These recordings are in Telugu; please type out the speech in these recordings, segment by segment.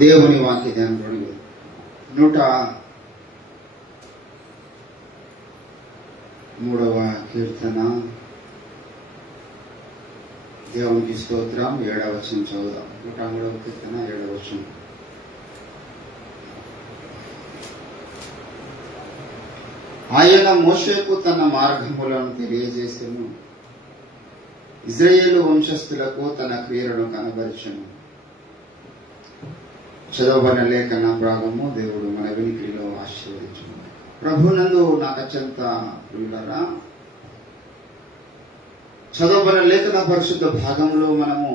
దేవుని వాక్య ధ్యానం 103వ కీర్తన. దేవునికి స్తోత్రం. 7వ వచనం చదువుదాం. 103వ కీర్తన 7వ వచనం. ఆయన మోషేకు తన మార్గములను తెలియజేసెను, ఇశ్రాయేలు వంశస్థులకు తన క్రియలను కనబరచెను. చదవబడిన లేఖన భాగము దేవుడు మన వినికిడిలో ఆశీర్వదించును. ప్రభునందు నాకు అత్యంత ప్రియులారా, చదవబడిన లేఖన పరిశుద్ధ భాగంలో మనము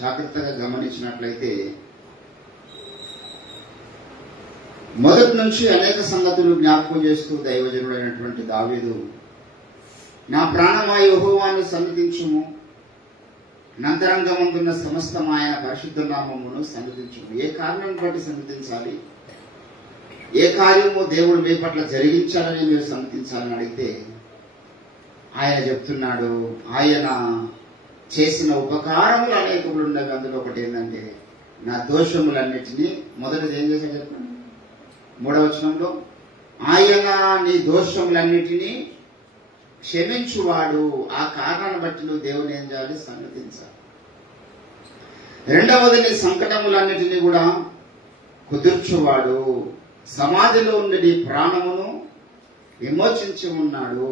జాగ్రత్తగా గమనించినట్లయితే మొదటి నుంచి అనేక సంగతులు జ్ఞాపకం చేస్తూ దైవజనుడైనటువంటి దావీదు, నా ప్రాణమా యెహోవాను సన్నిధించుము, నంతరంగమందున్న సమస్తం ఆయన పరిశుద్ధ నామమును సన్నిధించుము. ఏ కారణం బట్టి సన్నిధించాలి? ఏ కార్యము దేవుడు మీ పట్ల జరిగించాలని మీరు సన్నిధించాలని అడిగితే ఆయన చెప్తున్నాడు, ఆయన చేసిన ఉపకారములు అనేకములు ఉన్నవి. అందులో ఒకటి ఏంటంటే నా దోషములన్నిటినీ, మొదటిది ఏం చేశాడు చెప్పండి, 3వ వచనంలో, ఆయన నీ దోషములన్నిటినీ క్షమించువాడు. ఆ కారణాన్ని బట్టి నువ్వు దేవుని ఏం చేయాలి? సన్నతించాలి. రెండవది, నీ సంకటములన్నిటినీ కూడా కుదుర్చువాడు. సమాధిలో ఉండి నీ ప్రాణమును విమోచించి ఉన్నాడు.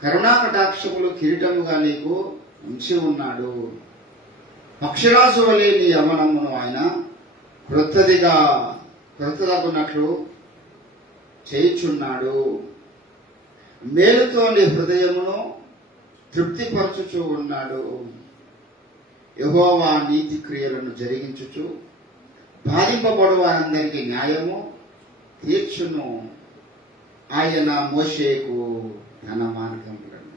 కరుణా కటాక్షములు కిరీటముగా నీకు ఉంచి ఉన్నాడు. పక్షిరాజు వలె నీ యవ్వనమును ఆయన క్రొత్తదగునట్లు చేయుచున్నాడు. మేలుతో నీ హృదయమును తృప్తిపరచుచూ ఉన్నాడు. యెహోవా నీతి క్రియలను జరిగించుచు బాధింపబడు వారందరికీ న్యాయము తీర్చును. ఆయన మోషేకు తన మార్గములను,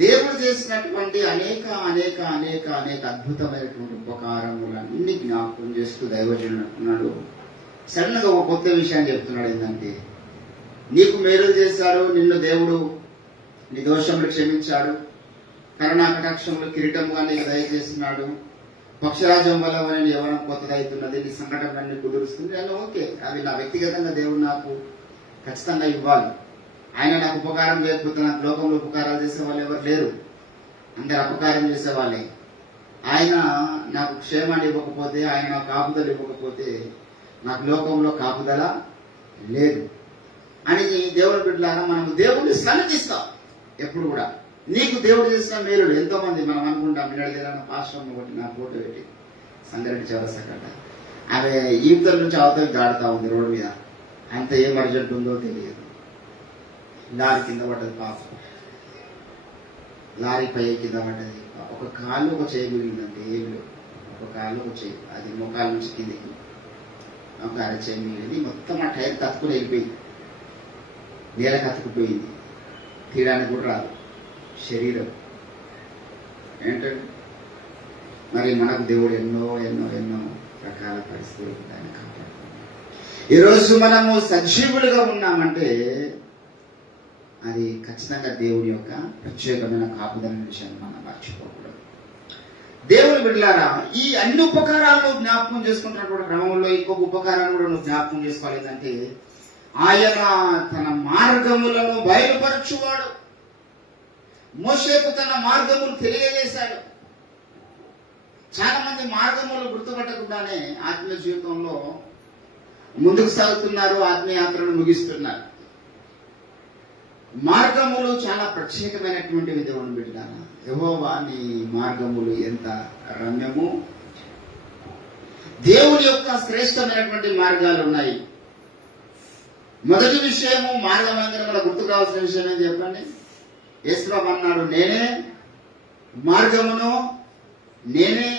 దేవుడు చేసినటువంటి అనేక అనేక అనేక అనేక అద్భుతమైనటువంటి ఉపకారములన్నీ జ్ఞాపకం చేస్తూ దైవజనుడు అంటున్నాడు. సడన్ గా ఒక కొత్త విషయాన్ని చెప్తున్నాడు. ఏంటంటే, నీకు మేలు చేశాడు, నిన్ను దేవుడు నీ దోషములు క్షమించాడు, కరుణా కటాక్షములు కిరీటముగా నీకు దయచేస్తున్నాడు, పక్షరాజ్యం వల్ల నీ యవ్వనం కొత్తదవుతున్నది, నీ సంకటం కుదురుస్తుంది. అని ఓకే, అవి నా వ్యక్తిగతంగా దేవుడు నాకు ఖచ్చితంగా ఇవ్వాలి. ఆయన నాకు ఉపకారం చేయకపోతే నాకు లోకంలో ఉపకారాలు చేసే వాళ్ళు ఎవరు లేరు, అందరు అపకారం చేసేవాళ్ళే. ఆయన నాకు క్షేమాన్ని ఇవ్వకపోతే, ఆయన నాకు కాపుదల ఇవ్వకపోతే నాకు లోకంలో కాపుదల లేదు అని దేవుని బిడ్డలారా, మనం దేవుడిని సన్నతిస్తాం. ఎప్పుడు కూడా నీకు దేవుడు చేసిన మేలు. ఎంతో మంది మనం అనుకుంటాం, నిన్నడిన పాశ్రం ఒకటి నా ఫోటో పెట్టి సంగారెడ్డి చౌరసకట, ఆమె ఈతల నుంచి అవతల దాడుతూ ఉంది రోడ్డు మీద. అంత ఏం అర్జెంట్ ఉందో తెలియదు. లారీ కింద పడ్డది పాపం, లారీ పై కింద పడ్డది. ఒక కాళ్ళు ఒక చేయి మిగిలిందంటే ఏమి లేవు, ఒక కాళ్ళు ఒక చేయి, అది ముఖాల నుంచి కిందికి ఒక అరచేయి మిగిలింది. మొత్తం ఆ టైర్ కత్తుకుని వెళ్ళిపోయింది, నేల కత్తుకుపోయింది, తీయడానికి కూడా రాదు శరీరం. ఏంటంటే మరి మనకు దేవుడు ఎన్నో ఎన్నో ఎన్నో రకాల పరిస్థితులు ఆయన కాపాడుతున్నాడు. ఈరోజు మనము సజీవులుగా ఉన్నామంటే అది ఖచ్చితంగా దేవుని యొక్క ప్రత్యేకమైన కాపుదల విషయాన్ని మనం మర్చిపోకూడదు. దేవుని బిడ్డలారా, ఈ అన్ని ఉపకారాలను జ్ఞాపకం చేసుకుంటున్నటువంటి క్రమంలో ఇంకొక ఉపకారాన్ని కూడా నువ్వు జ్ఞాపకం చేసుకోవాలి. ఏంటంటే, ఆయన తన మార్గములను బయలుపరచువాడు. మోషేకు తన మార్గములు తెలియజేశాడు. చాలా మంది మార్గములు గుర్తుపట్టకుండానే ఆత్మీయ జీవితంలో ముందుకు సాగుతున్నారు, ఆత్మీయాత్రను ముగిస్తున్నారు. మార్గములు చాలా ప్రత్యేకమైనటువంటివి. దేవుని బిడ్డలారా, యెహోవా నీ మార్గములు ఎంత రమ్యము. దేవుని యొక్క శ్రేష్టమైనటువంటి మార్గాలు ఉన్నాయి. మొదటి విషయము, మార్గం అంటే మనకు గుర్తు కావాల్సిన విషయం ఏం చెప్పండి. యేసుప్రభు అన్నాడు, నేనే మార్గమును, నేనే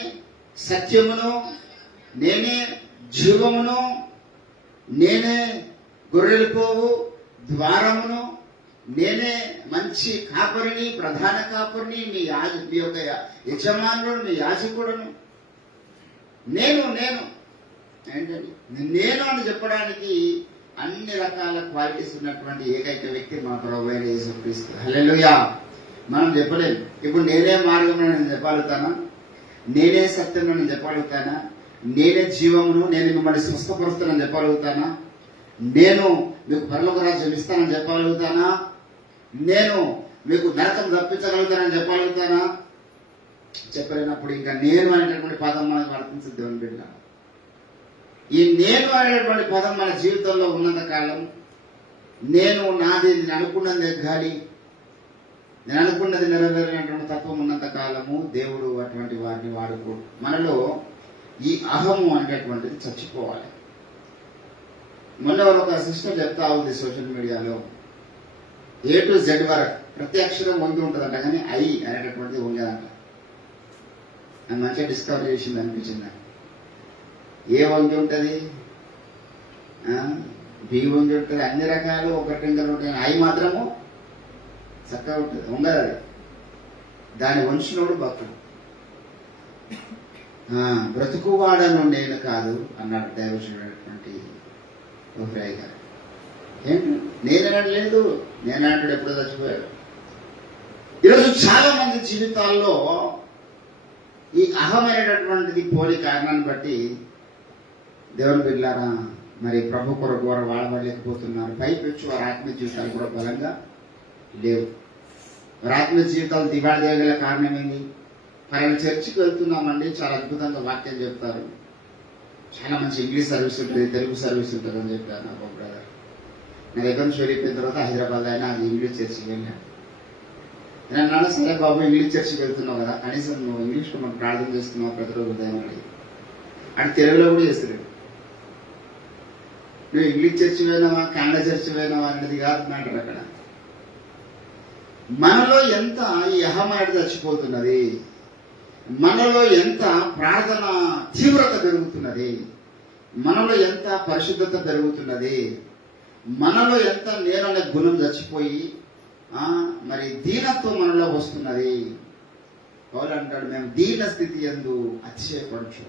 సత్యమును, నేనే జీవమును, నేనే గొర్రెలు పోవు ద్వారమును, నేనే మంచి కాపరిని, ప్రధాన కాపరిని, మీ యొక్క యజమానుడు, మీ యాజకుడును. నేను ఏంటండి, నేను అని చెప్పడానికి అన్ని రకాల క్వాలిటీస్ ఉన్నటువంటి ఏకైక వ్యక్తి మా ప్రభువైన యేసుక్రీస్తు. హల్లెలూయా. మనం చెప్పలేము. ఇప్పుడు నేనే మార్గం నేను చెప్పగలుగుతానా? నేనే సత్యం నేను చెప్పగలుగుతానా? నేనే జీవమును, నేను మిమ్మల్ని స్వస్థపరుస్తానని చెప్పగలుగుతానా? నేను మీకు పరలోక రాజ్యం ఇస్తానని చెప్పగలుగుతానా? నేను మీకు నరకం తప్పించగలుగుతానని చెప్పగలుగుతానా? చెప్పలేనప్పుడు ఇంకా నేను అనేటటువంటి పదం మనకు వర్తించదు దేవుని బిడ్డ. ఈ నేను అనేటటువంటి పదం మన జీవితంలో ఉన్నంత కాలం, నేను నాది, నేను అనుకున్నది ఎగ్గాలి, నేను అనుకున్నది నెరవేరినటువంటి తత్వం ఉన్నంత కాలము దేవుడు అటువంటి వారిని వాడుకోడు. మనలో ఈ అహము అనేటటువంటిది చచ్చిపోవాలి. మొన్న ఒక సిస్టర్ చెప్తా ఉంది సోషల్ మీడియాలో, A to Z వరకు ప్రతి అక్షరం వంగి ఉంటుందంట, కానీ ఐ అనేటటువంటిది వంగదంట. అది మంచిగా డిస్కవర్ చేసింది అనిపించింది. ఏ వంగి ఉంటుంది, బి వంగి ఉంటుంది, అన్ని రకాలు ఒకటి ఉంటాయి. ఐ మాత్రము చక్కగా ఉంటుంది, వంగదు. అది దాని వంశినోడు భక్తుడు. బ్రతుకువాడను నేను కాదు అన్నాడు దైవజనుడైనటువంటి ఓఫ్రాయ్ గారు. ఏంటి నేనన్నాడు? లేదు, నేనంటాడు ఎప్పుడో చచ్చిపోయాడు. ఈరోజు చాలా మంది జీవితాల్లో ఈ అహమైనటువంటిది పోలి కారణాన్ని బట్టి దేవుని బిడ్డలారా మరి ప్రభు కొరకు వారు వాడబడలేకపోతున్నారు. పైపెచ్చు వారి ఆత్మీయ జీవితాలు కూడా బలంగా లేవు. వారి ఆత్మీయ జీవితాలు దివాళ దేవగల కారణం ఏంటి? మరి చర్చికి వెళ్తున్నామండి, చాలా అద్భుతంగా వాక్యం చెప్తారు, చాలా మంచి ఇంగ్లీష్ సర్వీస్ ఉంటుంది, తెలుగు సర్వీస్ ఉంటుంది అని చెప్పారు నాకు ఒక బ్రదర్. నా దగ్గర నుంచి వెళ్ళిపోయిన తర్వాత హైదరాబాద్ అయినా అది ఇంగ్లీష్ చర్చికి వెళ్ళాను. నేను అన్నాను, సరే బాబు ఇంగ్లీష్ చర్చికి వెళ్తున్నావు కదా, కనీసం నువ్వు ఇంగ్లీష్లో మనం ప్రార్థన చేస్తున్నావు ప్రతిరోజు ఉదయం అడిగి. అది తెలుగులో కూడా చేస్తున్నాడు. నువ్వు ఇంగ్లీష్ చర్చి పోయినావా, కన్నడ చర్చి పోయినావా అనేది కాదు మ్యాటర్. అక్కడ మనలో ఎంత ఈ అహమాయట చచ్చిపోతున్నది, మనలో ఎంత ప్రార్థన తీవ్రత పెరుగుతున్నది, మనలో ఎంత పరిశుద్ధత పెరుగుతున్నది, మనలో ఎంత నేననే గుణం చచ్చిపోయి మరి దీనత్వం మనలో వస్తున్నది. పౌలు అంటాడు, మేము దీన స్థితి యందు అతిశయపడుచు.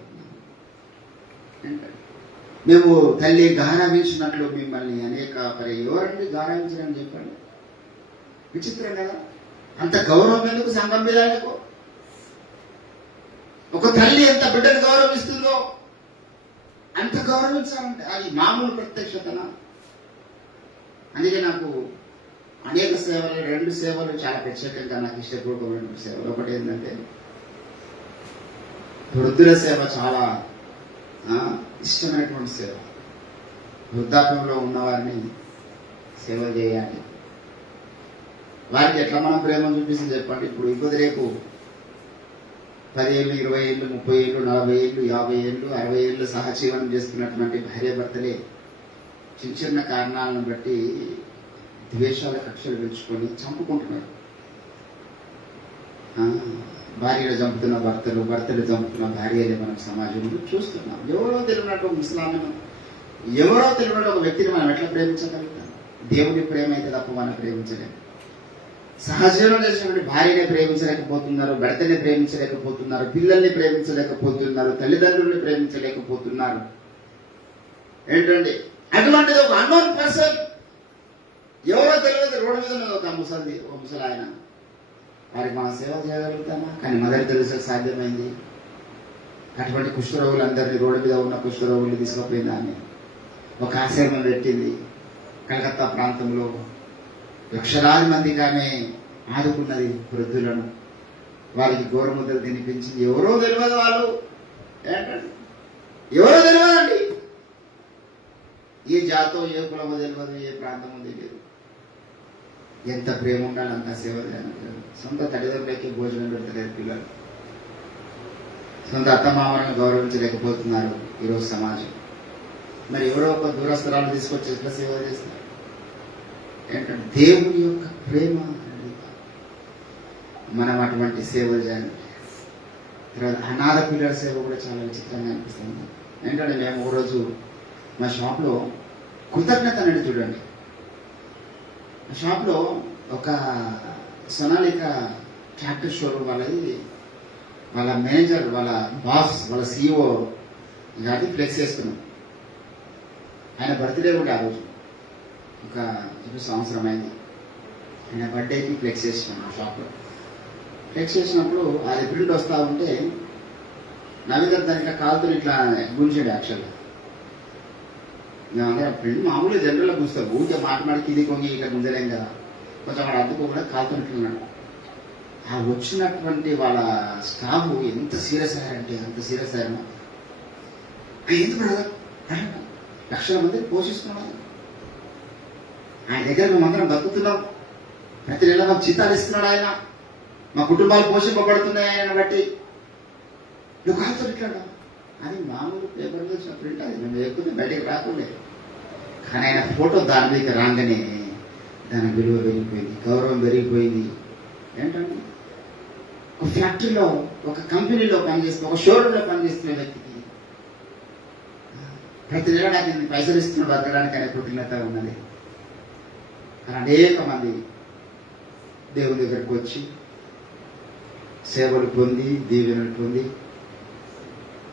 మేము తల్లి గారావించినట్లు మిమ్మల్ని అనేక ఎవరండి గారావించరని చెప్పండి. విచిత్రం కదా, అంత గౌరవం ఎందుకు సంఘం మీద ఆయనకు? ఒక తల్లి ఎంత బిడ్డను గౌరవిస్తుందో అంత గౌరవించాలంటే అది మామూలు ప్రత్యక్షతన. అందుకే నాకు అనేక సేవలు, 2 సేవలు చాలా ప్రత్యేకంగా నాకు ఇష్టపూర్వకమైన సేవలు. ఒకటి ఏంటంటే వృద్ధుల సేవ, చాలా ఇష్టమైనటువంటి సేవ. వృద్ధాప్యంలో ఉన్నవారిని సేవ చేయాలి. వారికి ఎట్లా మనం ప్రేమ చూపిస్తుంది చెప్పండి. ఇప్పుడు ఇంకొద్ది రేపు 10 ఏళ్ళు, 20 ఏళ్ళు, 30 ఏళ్ళు, 40 ఏళ్ళు, 50 ఏళ్ళు, 60 ఏళ్ళు సహజీవనం చేస్తున్నటువంటి భార్యాభర్తలే చిన్న చిన్న కారణాలను బట్టి ద్వేషాల కక్షలు పెంచుకొని చంపుకుంటున్నారు. భార్యలు చంపుతున్న భర్తలు, భర్తలు చంపుతున్న భార్యలు మనం సమాజంలో చూస్తున్నాం. ఎవరో తెలియనట్టు ముస్లాంను, ఎవరో తెలియనట్టు ఒక వ్యక్తిని మనం ఎట్లా ప్రేమించగలుగుతాం? దేవుని ప్రేమ అయితే తప్ప మనం ప్రేమించలేము. సహజంలో చేసినటువంటి భార్యనే ప్రేమించలేకపోతున్నారు, భర్తని ప్రేమించలేకపోతున్నారు, పిల్లల్ని ప్రేమించలేకపోతున్నారు, తల్లిదండ్రుల్ని ప్రేమించలేకపోతున్నారు. ఏంటండి అటువంటిది ఒక అన్నోన్ పర్సన్, ఎవరో తెలియదు, రోడ్డు మీద ఉన్నది ఒక ముసలాయన. వారికి మనం సేవ చేయగలుగుతామా? కానీ మదర్ తెరిసా సాధ్యమైంది. అటువంటి కుష్ఠరోగులందరినీ, రోడ్డు మీద ఉన్న కుష్ఠరోగులు తీసుకుపోయింది ఆమె. ఒక ఆశ్రమం పెట్టింది కలకత్తా ప్రాంతంలో. లక్షలాది మందికి ఆమె ఆదుకున్నది వృద్ధులను. వారికి గోరుముద్దలు తినిపించి, ఎవరో తెలియదు వాళ్ళు. ఏంటండి ఎవరో తెలియదండి. ఏ జాతో, ఏ కులమో తెలియదు, ఏ ప్రాంతమో తెలియదు. ఎంత ప్రేమ ఉండాలి, అంత సేవ చేయాలి. సొంత తల్లిదండ్రులకి భోజనం పెడతలేదు పిల్లలు, సొంత అత్తమామలను గౌరవించలేకపోతున్నారు ఈరోజు సమాజం. మరి ఎవరో ఒక దూరస్థరాలు తీసుకొచ్చి ఎట్లా సేవ చేస్తారు? ఏంటంటే దేవుని యొక్క ప్రేమ మనం అటువంటి సేవలు చేయాలి. అనాథ పిల్లల సేవ కూడా చాలా విచిత్రంగా అనిపిస్తుంది. ఏంటంటే మేము ఓ రోజు మా షాప్లో కృతజ్ఞత అనేది చూడండి. ఆ షాప్లో ఒక సొనాలిక ట్రాక్టర్ షోరూమ్ వాళ్ళది, వాళ్ళ మేనేజర్, వాళ్ళ బాస్, వాళ్ళ CEO అది ఫ్లెక్స్ చేస్తున్నాం. ఆయన బర్త్డే కూడా ఆ రోజు ఒక సంవత్సరం అయింది. ఆయన బర్త్డేకి ఫ్లెక్స్ చేసినాం ఆ షాప్లో. ఫ్లెక్స్ చేసినప్పుడు అది ప్రింట్ వస్తూ ఉంటే నవీన్ దాని ఇట్లా కాలుతో ఇట్లా గుంజాడు యాక్చువల్గా. మేమందరం ఫ్రెండ్ మామూలుగా జనరల్గా గుంజుతాం, ఊరికే మాటమాడికి ఇది కొంగి ఇట్లా గుంజలేం కదా, కొంచెం అక్కడ అడ్డుకోకుండా కాలుతో ఇట్లున్నాడు. ఆ వచ్చినటువంటి వాళ్ళ స్టాఫ్ ఎంత సీరియస్ అయ్యారంటే అంత సీరియస్ అయ్యారు. ఎందుకు బ్రదర్, లక్షల మంది పోషిస్తున్నాం, ఆయన దగ్గర మేమందరం బతుకుతున్నాం, ప్రతి నెల మాకు జీతాలు ఇస్తున్నాడు ఆయన, మా కుటుంబాలు పోషింపబడుతున్నాయి ఆయన బట్టి, నువ్వు కాలుతో ఇట్లాడా. అది మామూలు పేపర్ చూసిన ప్రింట్, అది మేము ఎక్కువ బయటకు రాకుండా. కానీ ఆయన ఫోటో దాని మీద రాగానే దాని విలువ పెరిగిపోయింది, గౌరవం పెరిగిపోయింది. ఏంటంటే ఒక ఫ్యాక్టరీలో, ఒక కంపెనీలో పనిచేస్తున్న, ఒక షోరూంలో పనిచేస్తున్న వ్యక్తికి ప్రతి నెల నాకు పైసలు ఇస్తున్న బతకడానికి అనే కృతజ్ఞత ఉన్నది. అలా అనేక మంది దేవుని దగ్గరకు వచ్చి సేవలు పొంది, దీవెనలు పొంది,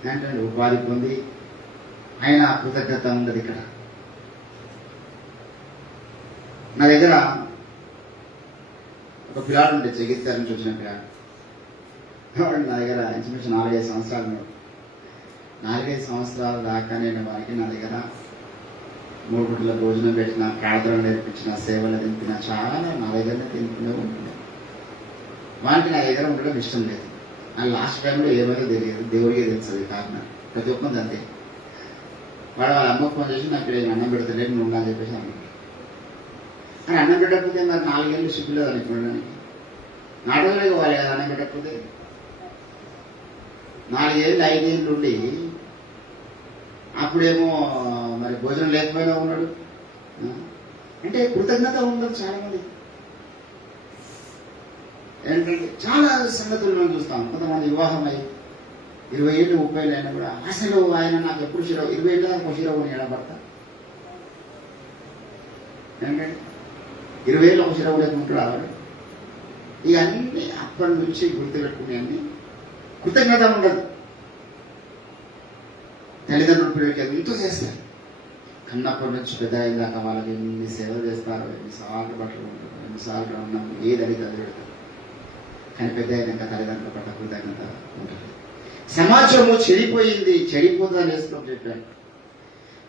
ఏంటంటే ఉపాధి పొంది, ఆయన కృతజ్ఞత ఉన్నది. ఇక్కడ నా దగ్గర ఒక పిల్లాడు ఉంటే జగిత్యాల నుంచి వచ్చిన పిల్లాడు, నా దగ్గర ఇంచుమించు 4-5 సంవత్సరాలు ఉన్నాడు. 4-5 సంవత్సరాల దాకా నేను వారికి నా దగ్గర 3 పూటల భోజనం పెట్టిన, ప్రార్థన నేర్పించిన, సేవలు తింపిన, చాలా నా దగ్గరనే తింటూనే ఉంటున్నాను. వానికి నా దగ్గర ఉండడం ఇష్టం లేదు. ఆ లాస్ట్ టైంలో ఏమైనా తెలియదు, దేవుడికే తెలుస్తుంది కారణం. ప్రతి ఒక్కరిది అంతే. వాళ్ళ అమ్మకు ఫోన్ చేసి నాకు ఇక్కడ అన్నం పెడతలేదు, నువ్వు అని చెప్పేసి అన్నాడు. కానీ అన్నం పెట్టకపోతే మరి 4 ఏళ్ళు సిగ్గులేదు అనుకోవడానికి. నాటకమే కావాలి కదా అన్నం పెట్టకపోతే. 4 ఏళ్ళు 5 ఏళ్ళు ఉండి అప్పుడేమో మరి భోజనం లేకపోయినా ఉన్నాడు. అంటే కృతజ్ఞత ఉండదు చాలా మంది. ఏంటంటే చాలా సంగతులు మనం చూస్తాం. కొంతమంది వివాహం అయ్యి 20 ఏళ్ళు 30 ఏళ్ళు అయినా కూడా అసలు ఆయన నాకు ఎప్పుడు 20 ఏళ్ళ దాకా శిరవు ఎడబడతా. ఏంటంటే 20 ఏళ్ళు ఒక శిరవు లేకుంటాడు ఆవిడ. ఇవన్నీ అప్పటి నుంచి గుర్తుపెట్టుకునే కృతజ్ఞత ఉండదు. తల్లిదండ్రులు పిల్లలకి ఎంతో చేస్తారు. కన్నప్పటి నుంచి పెద్ద అయిన దాకా వాళ్ళకి ఎన్ని సేవలు చేస్తారు, ఎన్నిసార్లు బట్టలు ఉంటారు, ఎన్నిసార్లు ఉన్నాం, ఏదని చదివిపెడతారు. కానీ పెద్ద అయినాక తల్లిదండ్రుల పట్ల కృతజ్ఞత ఉంటుంది. సమాజము చెడిపోయింది, చెడిపోతుందని వేసుకొని చెప్పాను.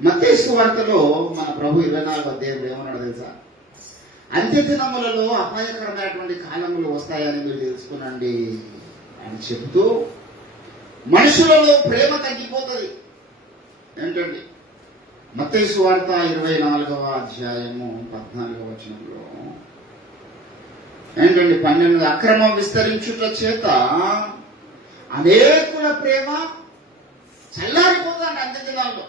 మత్తయి సువార్తలో మన ప్రభు 24వ అధ్యాయంలో ఏమన్నాడు తెలుసా? అంత్యదినములలో అపాయకరమైనటువంటి కాలములు వస్తాయని మీరు తెలుసుకునండి అని చెబుతూ, మనుషులలో ప్రేమ తగ్గిపోతుంది. ఏంటండి? మత్తయి సువార్త 24వ అధ్యాయము 14వ వచనంలో ఏంటండి 12, అక్రమం విస్తరించుట చేత అనేకుల ప్రేమ చల్లారిపోతుంది అంత్య దినాల్లో.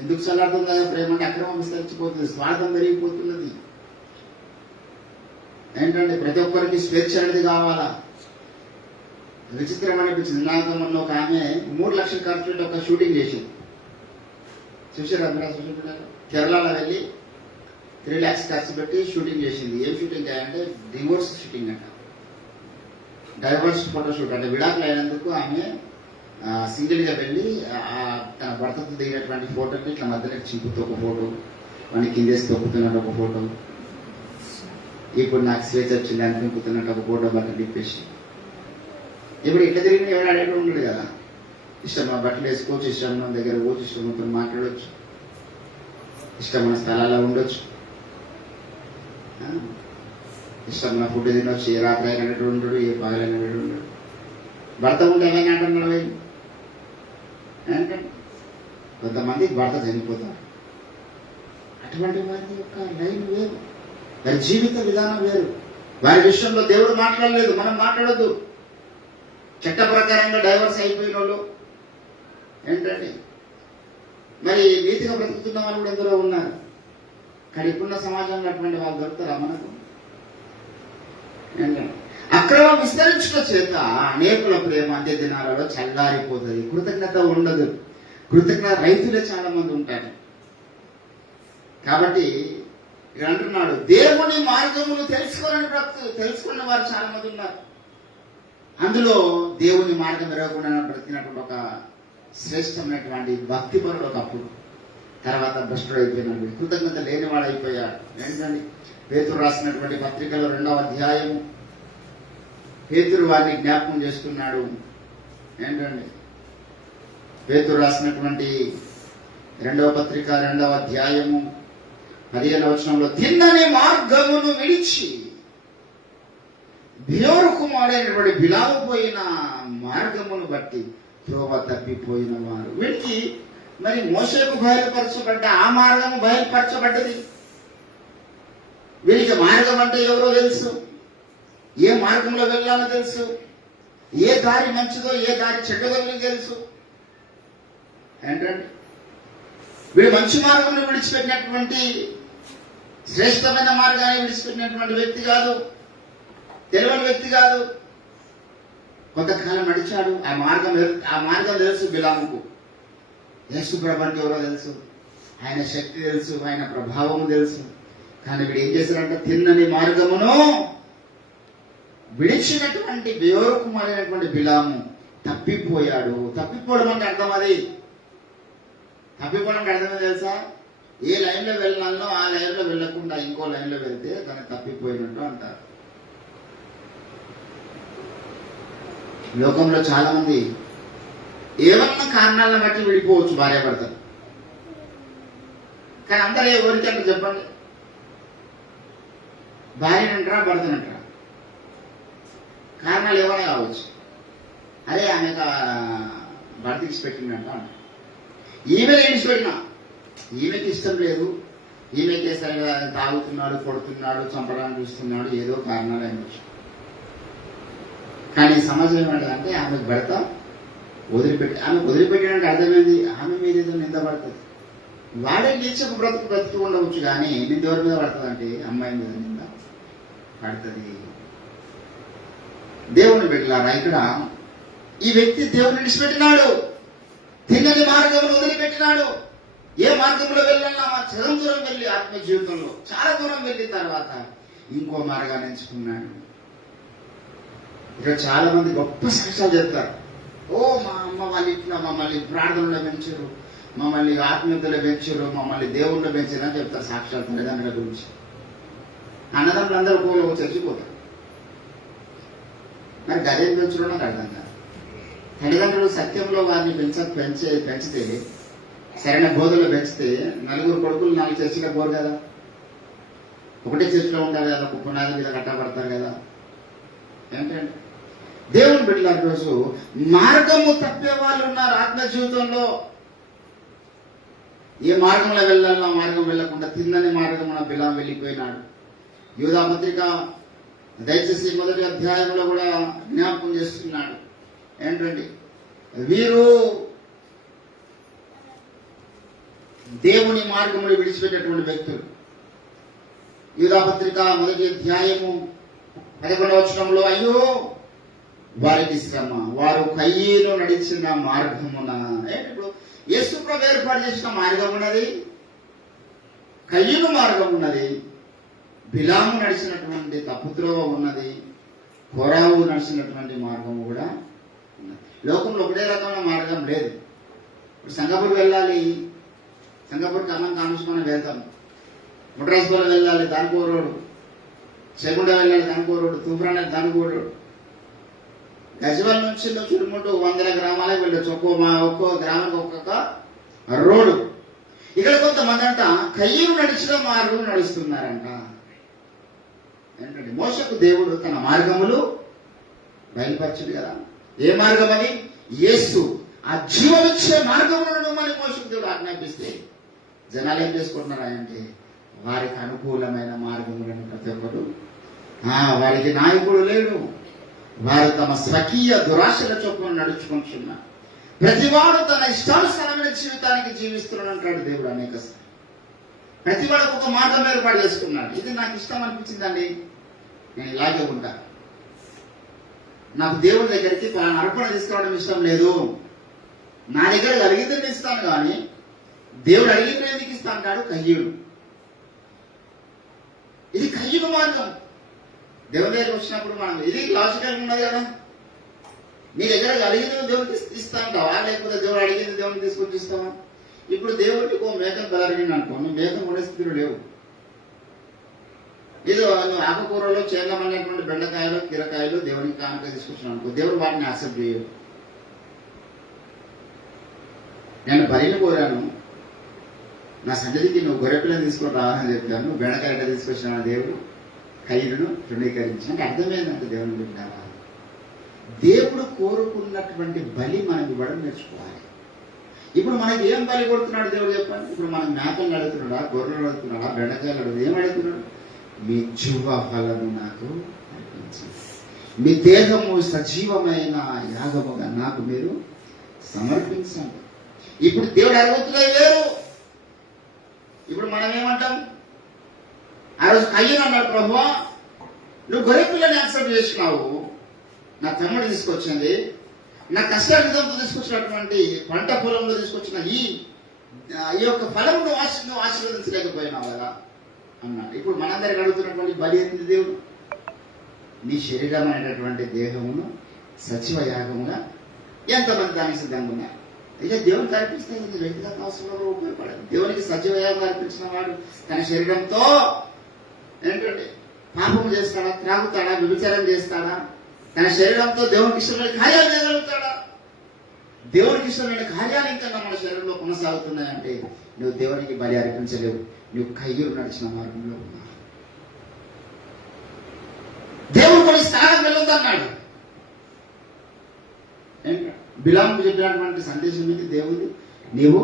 ఎందుకు చల్లారుతుంది కదా ప్రేమ అంటే? అక్రమం విస్తరించిపోతుంది, స్వార్థం పెరిగిపోతున్నది. ఏంటంటే ప్రతి ఒక్కరికి స్వేచ్ఛ అనేది కావాలా. విచిత్రం అనిపించింది. నాకు మొన్న ఒక ఆమె 3 లక్షలు ఖర్చు పెట్టి ఒక షూటింగ్ చేసింది. చూసారా మీరు? కేరళలో వెళ్ళి 3 lakhs ఖర్చు పెట్టి షూటింగ్ చేసింది. ఏం షూటింగ్ అంటే డివోర్స్ షూటింగ్ అంట, డైవర్స్ ఫోటోషూట్. అంటే విడాకులు అయినందుకు ఆమె సింగిల్ గా వెళ్ళి తన భర్తతో దిగినటువంటి ఫోటోని ఇట్లా మధ్యలో చింపుతూ ఒక ఫోటో, వాడిని కిందేసి తొక్కుతున్నట్టు ఒక ఫోటో, ఇప్పుడు నాకు స్వేచ్ఛ వచ్చింది అనిపించుతున్నట్టు ఒక ఫోటో బట్టలు తిప్పేసి. ఇప్పుడు ఇట్లా తిరిగి ఎవరు అడగడం ఉండడు కదా. ఇష్టం బట్టలు వేసుకోవచ్చు, ఇష్టం మన దగ్గర పోవచ్చు, ఇష్టంతో మాట్లాడవచ్చు, ఇష్టమైన స్థలాల్లో ఉండొచ్చు, ఇష్టమైన ఫుడ్ తినొచ్చు. ఏ రాత్రి అయినట్టు ఉండడు, ఏ పగలైనట్టు ఉండడు. భర్త ఉంటే ఏమైనా అంటున్నాడు ఏంటంటే కొంతమంది భర్త చనిపోతారు. అటువంటి వారి యొక్క లైన్ వేరు, వారి జీవిత విధానం వేరు. వారి విషయంలో దేవుడు మాట్లాడలేదు, మనం మాట్లాడొద్దు. చట్ట ప్రకారంగా డైవర్స్ అయిపోయిన వాళ్ళు ఏంటంటే మరి నీతిగా బ్రతుకుతున్న వాళ్ళు కూడా ఎందరో ఉన్నారు. కానీ ఇప్పుడున్న సమాజంలో అటువంటి వాళ్ళు దొరుకుతారా మనకు? ఏంటంటే అక్రమం విస్తరించడం చేత అనేకుల ప్రేమ అంత్య దినాలలో చల్లారిపోతుంది. కృతజ్ఞత ఉండదు. కృతజ్ఞత రైతులే చాలా మంది ఉంటారు. కాబట్టి ఇక్కడ అంటున్నాడు, దేవుని మార్గములు తెలుసుకున్న వారు చాలా మంది ఉన్నారు. అందులో దేవుని మార్గం ఎరగకుండా బ్రతికినటువంటి ఒక శ్రేష్టమైనటువంటి భక్తిపరుడు ఒకప్పుడు, తర్వాత భ్రష్టుడు అయిపోయినాడు, కృతజ్ఞత లేనివాడు అయిపోయాడు. ఏంటండి? పేతురు రాసినటువంటి పత్రికలో 2వ అధ్యాయము పేతురు వారిని జ్ఞాపకం చేస్తున్నాడు. ఏంటండి? పేతురు రాసినటువంటి 2వ పత్రిక 2వ అధ్యాయము 15వ వచనంలో, తిన్నని మార్గమును విడిచి బేయోరు కుమారుడైనటువంటి బిలాము పోయిన మార్గమును బట్టి త్రోవ తప్పిపోయిన వారు. వీడికి మరి మోషేకు బయలుపరచబడ్డ ఆ మార్గము బయలుపరచబడ్డది. వీరికి మార్గం అంటే ఎవరో తెలుసు, ఏ మార్గంలో వెళ్ళాలో తెలుసు, ఏ దారి మంచిదో ఏ దారి చెడ్డదో తెలుసు. ఏంటంటే వీడు మంచి మార్గంలో విడిచిపెట్టినటువంటి, శ్రేష్టమైన మార్గాన్ని విడిచిపెట్టినటువంటి వ్యక్తి కాదు, తెలియని వ్యక్తి కాదు. కొంతకాలం నడిచాడు. ఆ మార్గం తెలుసు బిలాముకు. యేసు ప్రభు అంటే ఎవరో తెలుసు, ఆయన శక్తి తెలుసు, ఆయన ప్రభావం తెలుసు. కానీ వీడు ఏం చేశారంటే తిన్నని మార్గమును విడిచినటువంటి బేయోరు కుమారుడైనటువంటి బిలాము తప్పిపోయాడు. తప్పిపోవడం అంటే అర్థం అది. తప్పిపోవడం అంటే అర్థమే తెలుసా? ఏ లైన్లో వెళ్ళాలనో ఆ లైన్లో వెళ్ళకుండా ఇంకో లైన్లో వెళ్తే దాన్ని తప్పిపోయినట్టు అంటారు. లోకంలో చాలా మంది ఏమన్నా కారణాలను బట్టి విడిపోవచ్చు భార్యాభర్తలు. కానీ అందరూ ఎవరికి అంటే చెప్పండి, భార్యనంటారా భర్తనంటారా? కారణాలు ఏమైనా కావచ్చు. అదే ఆమెకు భర్త ఇచ్చిపెట్టిందంట, ఈమె ఇచ్చిపెట్టినా ఈమెకి ఇష్టం లేదు, ఈమెకి సరిగా తాగుతున్నాడు, కొడుతున్నాడు, చంపడానికి చూస్తున్నాడు, ఏదో కారణాలు అనిపించు. కానీ సమాజం ఏమంటదంటే ఆమెకు భర్త ఆమెకు వదిలిపెట్టడానికి అర్థమైంది, ఆమె మీద ఏదో నింద పడుతుంది. వాడే నీచకు బ్రతుకు ఉండవచ్చు, కానీ నింద ఎవరి మీద పడుతుంది అంటే అమ్మాయి మీద నింద పడుతుంది. దేవుని బిడ్డలారా, ఇక్కడ ఈ వ్యక్తి దేవుని విడిచిపెట్టినాడు, తిన్నని మార్గంలో వదిలిపెట్టినాడు. ఏ మార్గంలో వెళ్ళాలన్నా చాలా దూరం వెళ్ళి ఆత్మ జీవితంలో చాలా దూరం వెళ్ళిన తర్వాత ఇంకో మార్గాన్ని ఎంచుకున్నాడు. ఇక్కడ చాలా మంది గొప్ప సాక్ష్యాలు చెప్తారు. ఓ మా అమ్మ వాళ్ళ ఇంట్లో మమ్మల్ని ప్రార్థనలో పెంచారు, మమ్మల్ని ఆత్మీయతలో పెంచారు, మమ్మల్ని దేవుళ్ళు పెంచారు అని చెప్తారు సాక్ష్యాలు తల్లిదండ్రుల గురించి. అన్నదమ్ములు అందరూ పోలో చచ్చిపోతారు. మరి గదేం పెంచడం నాకు అర్థం కాదు. తల్లిదండ్రులు సత్యంలో వారిని పెంచితే సరైన బోధనలో పెంచితే 4 కొడుకులు 4 చర్చిలో పోరు కదా, ఒకటే చర్చిలో ఉండాలి కదా, ఒక పునాది మీద కట్టబడతారు కదా. ఏంటంటే దేవుని బిడ్డల రోజు మార్గము తప్పే వాళ్ళు ఉన్నారు ఆత్మ జీవితంలో. ఏ మార్గంలో వెళ్ళాలన్నా మార్గం వెళ్ళకుండా తిన్నని మార్గమున బిలాము వెళ్ళిపోయినాడు. యూదా పత్రిక దయచేసి 1వ అధ్యాయంలో కూడా జ్ఞాపకం చేస్తున్నాడు. ఏంటండి, వీరు దేవుని మార్గములు విడిచిపెట్టేటువంటి వ్యక్తులు. యూదా పత్రిక 1వ అధ్యాయము 11వ వచనంలో, అయ్యో వారికి శ్రమ, వారు కయ్యను నడిచిన మార్గమున. ఇప్పుడు యేసు ప్రభు ఏర్పాటు చేసిన మార్గం ఉన్నది, కయ్యను మార్గం ఉన్నది, బిలాము నడిచినటువంటి తప్పుత్రోవ ఉన్నది, కోరావు నడిచినటువంటి మార్గము కూడా ఉన్నది. లోకంలో ఒకటే రకమైన మార్గం లేదు. ఇప్పుడు సంగపూర్ వెళ్ళాలి, సంగపూర్ ఖమ్మం కానుసుకొని వెళ్తాం. ముట్రాస్పూర్ వెళ్ళాలి, దానికో రోడ్డు. చేగుండ వెళ్ళాలి, దానికో రోడ్డు. తూప్రాన్ దానికో రోడ్డు. గజ్వేల్ నుంచి చుట్టుముట్టు 100 గ్రామాలకు వెళ్ళొచ్చు. ఒక్కో గ్రామానికి ఒక్కొక్క రోడ్డు. ఇక్కడ కొంతమంది అంట కయ్యను నడిచిన మార్గం నడుస్తున్నారంట. ఏంటంటే మోషకు దేవుడు తన మార్గములు బయలుపరచుడు కదా. ఏ మార్గం అది? యేసు. ఆ జీవమిచ్చే మార్గములను మరి మోషకు దేవుడు ఆజ్ఞాపిస్తే జనాలు ఏం చేసుకుంటున్నారా అంటే వారికి అనుకూలమైన మార్గములను ప్రతి ఒక్కరు, వారికి నాయకుడు లేడు, వారు తమ స్వకీయ దురాశల చొప్పున నడుచుకుంటున్నారు. ప్రతివాడు తన ఇష్టానుసారమైన జీవితానికి జీవిస్తున్నాడు దేవుడు. అనేక ప్రతివాడు ఒక మార్గం ఏర్పాటు చేసుకున్నాడు. ఇది నాకు ఇష్టం అనిపించిందండి, నేను ఇలాగే ఉంటా. నాకు దేవుడి దగ్గరికి అర్పణ తీసుకోవడం ఇష్టం లేదు. నా దగ్గర అడిగితే ఇస్తాను, కానీ దేవుడు అడిగితే ఎందుకు ఇస్తా అంటాడు కయ్యుడు. ఇది కయ్యుడు మార్గం. దేవుని దగ్గర వచ్చినప్పుడు మనం ఇది లాజికల్ ఉన్నది కదా. నీ దగ్గర అడిగింది దేవుడికి ఇస్తా అంటావా, లేకపోతే దేవుడు అడిగింది దేవుడిని తీసుకొచ్చి ఇస్తావా? ఇప్పుడు దేవుడికి ఓ మేకం బెదరిగింది అనుకో, నువ్వు మేకం కొనే స్థితిలో లేవు. ఏదో నువ్వు ఆకుకూరలో చేగమనేటువంటి బెండకాయలు, కీరకాయలు దేవునికి కానుక తీసుకొచ్చిన అనుకో, దేవుడు వాటిని యాక్సెప్ట్ చేయడు. నేను బలిని కోరాను, నా సంతతికి నువ్వు గొర్రెపిల్లని తీసుకొని రావాలని చెప్పాను, నువ్వు బెండకాయ తీసుకొచ్చిన దేవుడు కయ్యను తృణీకరించి. అంటే అర్థమైందంటే దేవుని బిడ్డారా, దేవుడు కోరుకున్నటువంటి బలి మనం ఇవ్వడం నేర్చుకోవాలి. ఇప్పుడు మనకి ఏం బలి కొడుతున్నాడు దేవుడు చెప్పండి? ఇప్పుడు మనం మేకలు అడుగుతున్నాడా, గొర్రెలు అడుగుతున్నాడా, బెండకాయలు అడుగుతున్నాడు? ఏం అడుగుతున్నాడు? మీ జీవ ఫలను నాకు అర్పించండి, మీ దేహము సజీవమైన యాగముగా నాకు మీరు సమర్పించండి. ఇప్పుడు దేవుడు అడుగుతున్నది వేరు. ఇప్పుడు మనం ఏమంటాం? ఆ రోజు కయ్యను అన్నాడు, ప్రభువా నువ్వు గొర్రె పిల్లని యాక్సెప్ట్ చేసినావు, నా తమ్ముడు తీసుకొచ్చింది, నా కష్టార్జితంతో తీసుకొచ్చినటువంటి పంట పొలంలో తీసుకొచ్చిన ఈ యొక్క ఫలం నువ్వు ఆశీర్వదించలేకపోయినావు కదా అన్నాడు. ఇప్పుడు మనందరికి అడుగుతున్నటువంటి బలి ఏంటి? దేవుడు నీ శరీరం అనేటటువంటి దేహమును సజీవ యాగముగా ఎంతమంది దానికి సిద్ధంగా ఉన్నారు? ఇక దేవునికి అర్పిస్తే వ్యక్తిగత అవసరంలో ఉపయోగపడదు. దేవునికి సజీవ యాగం అర్పించిన వాడు తన శరీరంతో ఏంటంటే పాపం చేస్తాడా, త్రాగుతాడా, వ్యభిచారం చేస్తాడా, తన శరీరంతో దేవునికి ఇష్టమైన కార్యాలు చేయగలుగుతాడా? దేవునికి ఇష్టమైన కార్యాలు ఇంకా మన శరీరంలో కొనసాగుతున్నాయంటే నువ్వు దేవునికి బలి అర్పించలేవు, నువ్వు కయ్యూరు నడిచిన మార్గంలో ఉన్నావు. దేవుడు కొన్ని స్థానం వెళ్ళొద్దన్నాడు. బిలాము చెప్పినటువంటి సందేశం ఏంటి? దేవుడు నీవు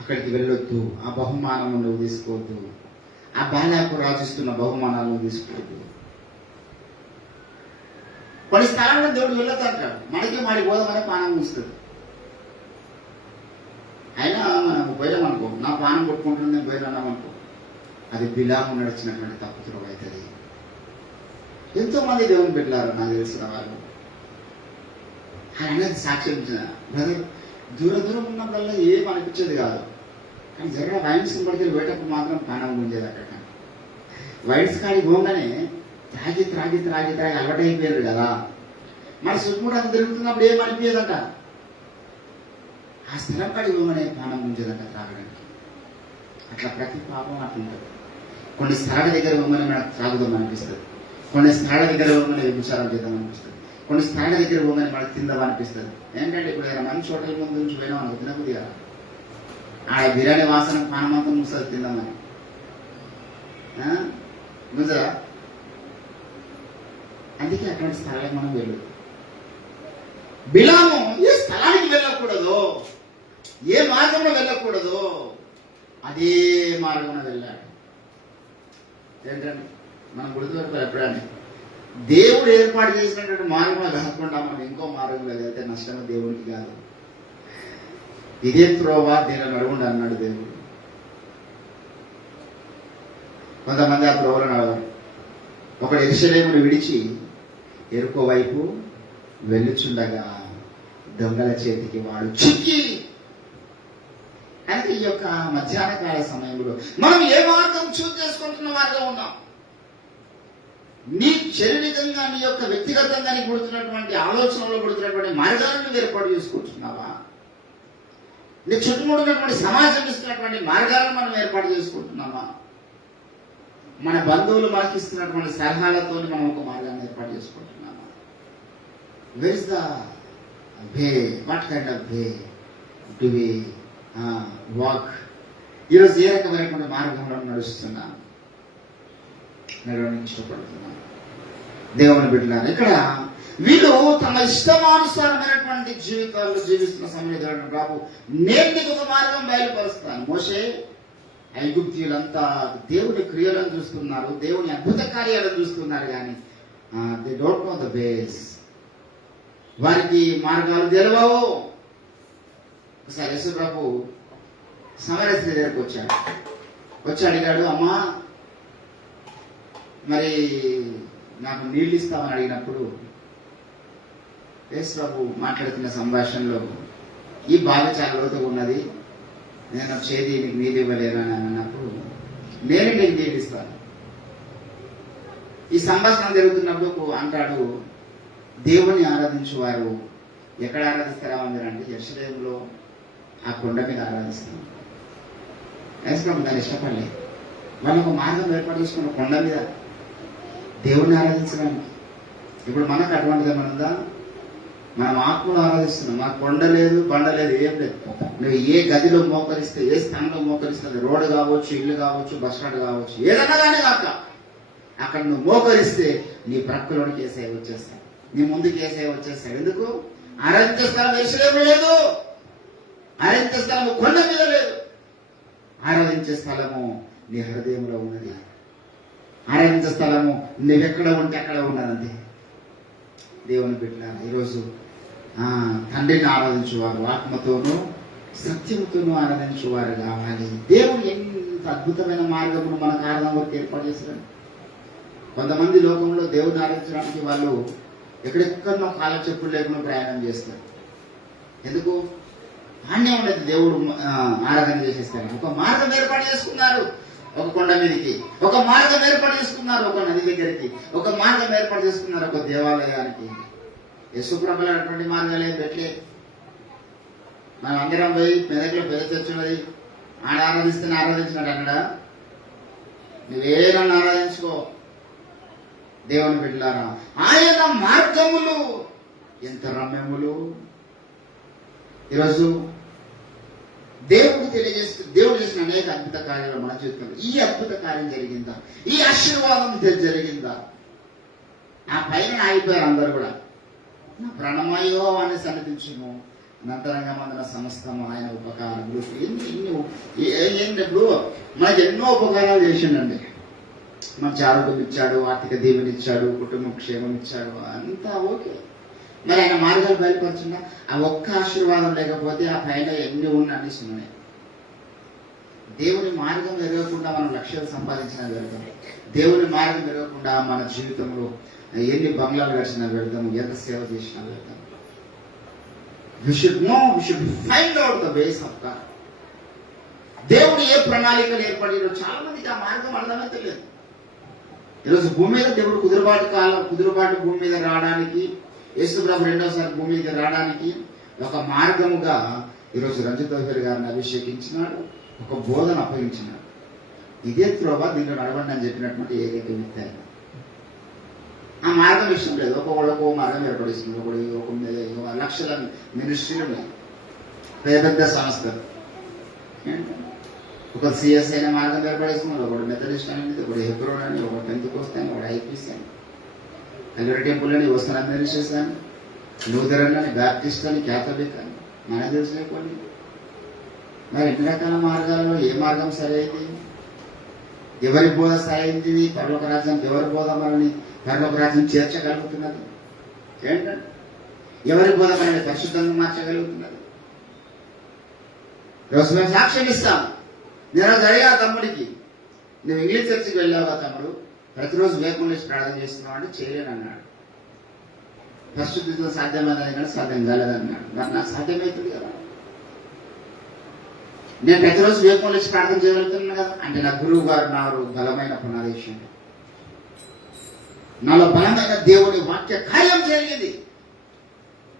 అక్కడికి వెళ్ళొద్దు, ఆ బహుమానం నువ్వు తీసుకోవద్దు, ఆ బాలాకు రాజిస్తున్న బహుమానాలు తీసుకోవద్దు. కొన్ని స్థలాల్లో దేవుడు వెళ్ళొద్దు అంటాడు. మనకి మాడి పోదామనే పానం వస్తుంది. అయినా మనం పోయామనుకో, నా పానం కొట్టుకుంటుంది, నేను పోయినామనుకో, అది బిలాము నడిచినటువంటి తప్పుతులు అవుతుంది. ఎంతో మంది దేవుని పెట్టారు నాకు తెలిసిన వాళ్ళు. ఆయన సాక్ష్యం బ్రదర్, దూరం ఉన్నప్పుడల్లా ఏం అనిపించేది కాదు, కానీ జరిగిన వైన్స్ పడితే పోయేటప్పుడు మాత్రం ప్రాణం గుంజేది. అక్కడ వైన్స్ కాడికి పోగానే త్రాగి త్రాగి త్రాగి త్రాగి అలవాటైపోయారు కదా, మన సుఖముడు తిరుగుతున్నప్పుడు ఏమనిపించదంట. ఆ స్థలం కాడికి పోగానే ప్రాణం గుంజేదంట త్రాగడానికి. అట్లా ప్రతి పాపం అట్లా ఉంటుంది. కొన్ని స్థలాల దగ్గర పోగానే మనకు త్రాగుదాం అనిపిస్తుంది, కొన్ని స్థలాల దగ్గర పోగానే వ్యభిచారం చేద్దాం అనిపిస్తుంది, కొన్ని స్థలాల దగ్గర పోగానే మనకు తిందాం అనిపిస్తుంది. ఏంటంటే ఇప్పుడు ఏదైనా మంచి హోటల్ ముందు నుంచి పోయినా మనకు తినబుద్ధి కదా, ఆడ బిర్యానీ వాసన పానమంతం ముస్తుంది తిందామని గుజరా. అందుకే అటువంటి స్థలాలకు మనం వెళ్ళదు. బిలాము ఏ స్థలానికి వెళ్ళకూడదు, ఏ మార్గంలో వెళ్ళకూడదు, అదే మార్గంలో వెళ్ళాడు. ఏంటంటే మనం గుర్తుపెట్టుకోవాలి ఎప్పుడని, దేవుడు ఏర్పాటు చేసినటువంటి మార్గంలో కాకుండా మనం ఇంకో మార్గంలో వెళ్తే నష్టమే దేవుడికి కాదు. ఇదే త్రోవా దీని నడువుండి అన్నాడు దేవుడు. కొంతమంది ఆ త్రోవలో నడవరు. ఒకడు యెరూషలేమును విడిచి ఎరుకో వైపు వెళ్ళుచుండగా దొంగల చేతికి వాడు చిక్కి. అంటే ఈ యొక్క మధ్యాహ్న కాల సమయంలో మనం ఏ మార్గం చూస్ చేసుకుంటున్న మార్గం ఉన్నాం. నీ శారీరకంగా, నీ యొక్క వ్యక్తిగతంగా నీకు పుడుతున్నటువంటి ఆలోచనలో పుడుతున్నటువంటి మార్గాలను ఏర్పాటు చేసుకుంటున్నావా? నీ చుట్టుముడు ఉన్నటువంటి సమాజం ఇస్తున్నటువంటి మార్గాలను మనం ఏర్పాటు చేసుకుంటున్నామా? మన బంధువులు మనకి ఇస్తున్నటువంటి సలహాలతో మనం ఒక మార్గాన్ని ఏర్పాటు చేసుకుంటున్నామా? Where is the way? What kind of way do we walk? ఈరోజు ఏ రకమైనటువంటి మార్గంలో నడుస్తున్నాం, నడవడానికి ఇష్టపడుతున్నాం? దేవుని బిడ్డలారా, ఇక్కడ వీళ్ళు తమ ఇష్టమానుసారమైనటువంటి జీవితాలు జీవిస్తున్న సమయంలో బాబు నేను నీకు ఒక మార్గం బయలుపరుస్తాను. మోషే ఐగుప్తీయులంతా దేవుని క్రియలను చూస్తున్నారు, దేవుని అద్భుత కార్యాలను చూస్తున్నారు, కానీ they don't know the ways. వారికి మార్గాలు తెలియవు. ఒకసారి యేసు ప్రభు సమరయ స్త్రీ దగ్గరకు వచ్చి అడిగాడు, అమ్మా మరి నాకు నీళ్ళు ఇస్తామని అడిగినప్పుడు యేసు ప్రభు మాట్లాడుతున్న సంభాషణలో ఈ బావి చాలా లోతుగా ఉన్నది, నేను చేతి నీకు నీళ్ళు ఇవ్వలేను అని అన్నప్పుడు నేను నీకు నీళ్ళు ఇస్తాను. ఈ సంభాషణ జరుగుతున్నప్పుడు అంటాడు, దేవుని ఆరాధించేవారు ఎక్కడ ఆరాధిస్తారా అంటే యెరూషలేములో ఆ కొండ మీద ఆరాధిస్తాం. యేసు ప్రభు దాన్ని ఇష్టపడలేదు. వాళ్ళు ఒక మార్గం ఏర్పాటు చేసుకున్న కొండ మీద దేవుణ్ణి ఆరాధించడానికి. ఇప్పుడు మనకు అటువంటిది ఏమన్నా ఉందా? మనం ఆత్మను ఆరాధిస్తున్నాం. మాకు కొండ లేదు, బండ లేదు, ఏం లేదు. నువ్వు ఏ గదిలో మోకరిస్తే, ఏ స్థానంలో మోకరిస్తే, రోడ్డు కావచ్చు, ఇల్లు కావచ్చు, బస్ స్టాండ్ కావచ్చు, ఏదన్నా కానీ కాక అక్కడ నువ్వు మోకరిస్తే నీ ప్రక్కలోనికి ఏసై వచ్చేస్తాడు, నీ ముందుకు ఏసై వచ్చేస్తాడు. ఎందుకు? ఆరాధించే స్థలం యెరూషలేములో లేదు, ఆరాధించే స్థలము కొండ మీద లేదు, ఆరాధించే స్థలము నీ హృదయంలో ఉన్నది. ఆరాధించే స్థలము నువ్వెక్కడ ఉంటే అక్కడ ఉన్నదంతే. దేవుని బిడ్డలారా, ఈరోజు తండ్రిని ఆరాధించువారు ఆత్మతోనూ సత్యముతోనూ ఆరాధించువారు కావాలి. దేవుడు ఎంత అద్భుతమైన మార్గమును మనకు ఆరాధన వరకు ఏర్పాటు చేశారు. కొంతమంది లోకంలో దేవుడిని ఆరాధించడానికి వాళ్ళు ఎక్కడెక్కడో కాల చెప్పులు లేకుండా ప్రయాణం చేస్తారు. ఎందుకు? నాణ్యం ఉండదు. దేవుడు ఆరాధన చేసేస్తారు. ఒక మార్గం ఏర్పాటు చేసుకున్నారు, ఒక కొండ మీదకి ఒక మార్గం ఏర్పాటు చేసుకున్నారు, ఒక నది దగ్గరికి ఒక మార్గం ఏర్పాటు చేసుకున్నారు, ఒక దేవాలయానికి. యేసుప్రభులు అటువంటి మార్గాలు ఏం పెట్టలే. మనం అందరం పోయి మెదక్లో పెద్ద చర్చ ఉన్నది, ఆడ ఆరాధిస్తే ఆరాధించినాడు అక్కడ. నువ్వేనన్ను ఆరాధించుకో. దేవుని బిడ్డలారా, ఆయన మార్గములు ఎంత రమ్యములు. ఈరోజు దేవుడు చేసిన అనేక అద్భుత కార్యాలు మన జీవితంలో ఈ అద్భుత కార్యం జరిగిందా? ఈ ఆశీర్వాదం జరిగిందా? ఆ పైన ఆగిపోయారు అందరు కూడా. నా ప్రాణమయ్యో అని సన్నిధించుము, అనంతరంగా మన సమస్తము ఆయన ఉపకారములు. ఇప్పుడు మనకి ఎన్నో ఉపకారాలు చేసిండండి. మంచి ఆరోగ్యం ఇచ్చాడు, ఆర్థిక దీవెన ఇచ్చాడు, కుటుంబ క్షేమం ఇచ్చాడు, అంతా ఓకే. మరి ఆయన మార్గాలు బయలుపరచున్నా ఆ ఒక్క ఆశీర్వాదం లేకపోతే ఆ పైన ఎన్ని ఉన్న అన్ని సున్నాయి. దేవుని మార్గం ఎరగకుండా మనం లక్ష్యాలు సంపాదించినా వెళ్తాం. దేవుని మార్గం ఎరగకుండా మన జీవితంలో ఎన్ని బంగ్లాలు గడిచినా వెళ్తాం, ఎంత సేవ చేసినా వెళ్తాం. We should find out the ways of God. దేవుడు ఏ ప్రణాళికలు ఏర్పడినో చాలా మందికి ఆ మార్గం అర్థమే తెలియదు. ఈరోజు భూమి మీద దేవుడు కుదురుబాటు భూమి మీద రావడానికి, యేసుప్రభు రెండోసారి భూమి మీద రావడానికి ఒక మార్గముగా ఈరోజు రంజిత్ దోహర్ గారిని అభిషేకించినాడు, ఒక బోధన అప్పగించినాడు. ఇదే త్రోవ, దీంట్లో నడవండి అని చెప్పినటువంటి ఏకైక వ్యక్తి ఆయన. ఆ మార్గం ఇష్టం లేదు. ఒక్కొక్కళ్ళకు మార్గం ఏర్పడిస్తుంది. ఒక లక్షల మినిస్ట్రీలు ఉన్నాయి, పెద్ద సంస్థలు. ఒక సిఎస్ అయిన మార్గం ఏర్పడిస్తున్నారు, ఒకటి మెథడిస్ట్ అని, ఒకటి హెబ్రోన్ అని, ఒకటి పెంతెకోస్త్ అని, ఒకటి ఐపీసీ అని, కల్వరి టెంపుల్ అని, వస్తున్న మినిస్ట్రీస్ అని, లూథరన్ అని, బ్యాప్టిస్ట్ అని, క్యాథలిక్ అని, మనకు తెలిసిపోయింది. మరి ఎన్ని రకాల మార్గాల్లో ఏ మార్గం సరైంది? ఎవరి బోధ సరైంది? పరలోక రాజ్యానికి ఎవరి బోధ మనని పరలోక రాజ్యం చేర్చగలుగుతున్నది? ఏంటంటే ఎవరి బోధ మనల్ని పరిశుద్ధంగా మార్చగలుగుతున్నది? రోజు మేము సాక్ష్యం ఇస్తాం. నేను జరిగా తమ్ముడికి, నువ్వు ఇంగ్లీష్ చర్చికి వెళ్ళావుగా తమ్ముడు, ప్రతిరోజు వేపం లేచి ప్రార్థన చేస్తున్నావు అంటే చేయలేను అన్నాడు. పరిశుద్ధితో సాధ్యమైనది కానీ సాధ్యం కాలేదన్నాడు. నాకు సాధ్యమవుతుంది కదా, నేను ప్రతిరోజు వేపం లేచి ప్రార్థన చేయగలుగుతున్నాను కదా. అంటే నా గురువు గారు నాడు బలమైన పునాదేశం, నాలో బలమైన దేవుని వాక్య కార్యం జరిగింది.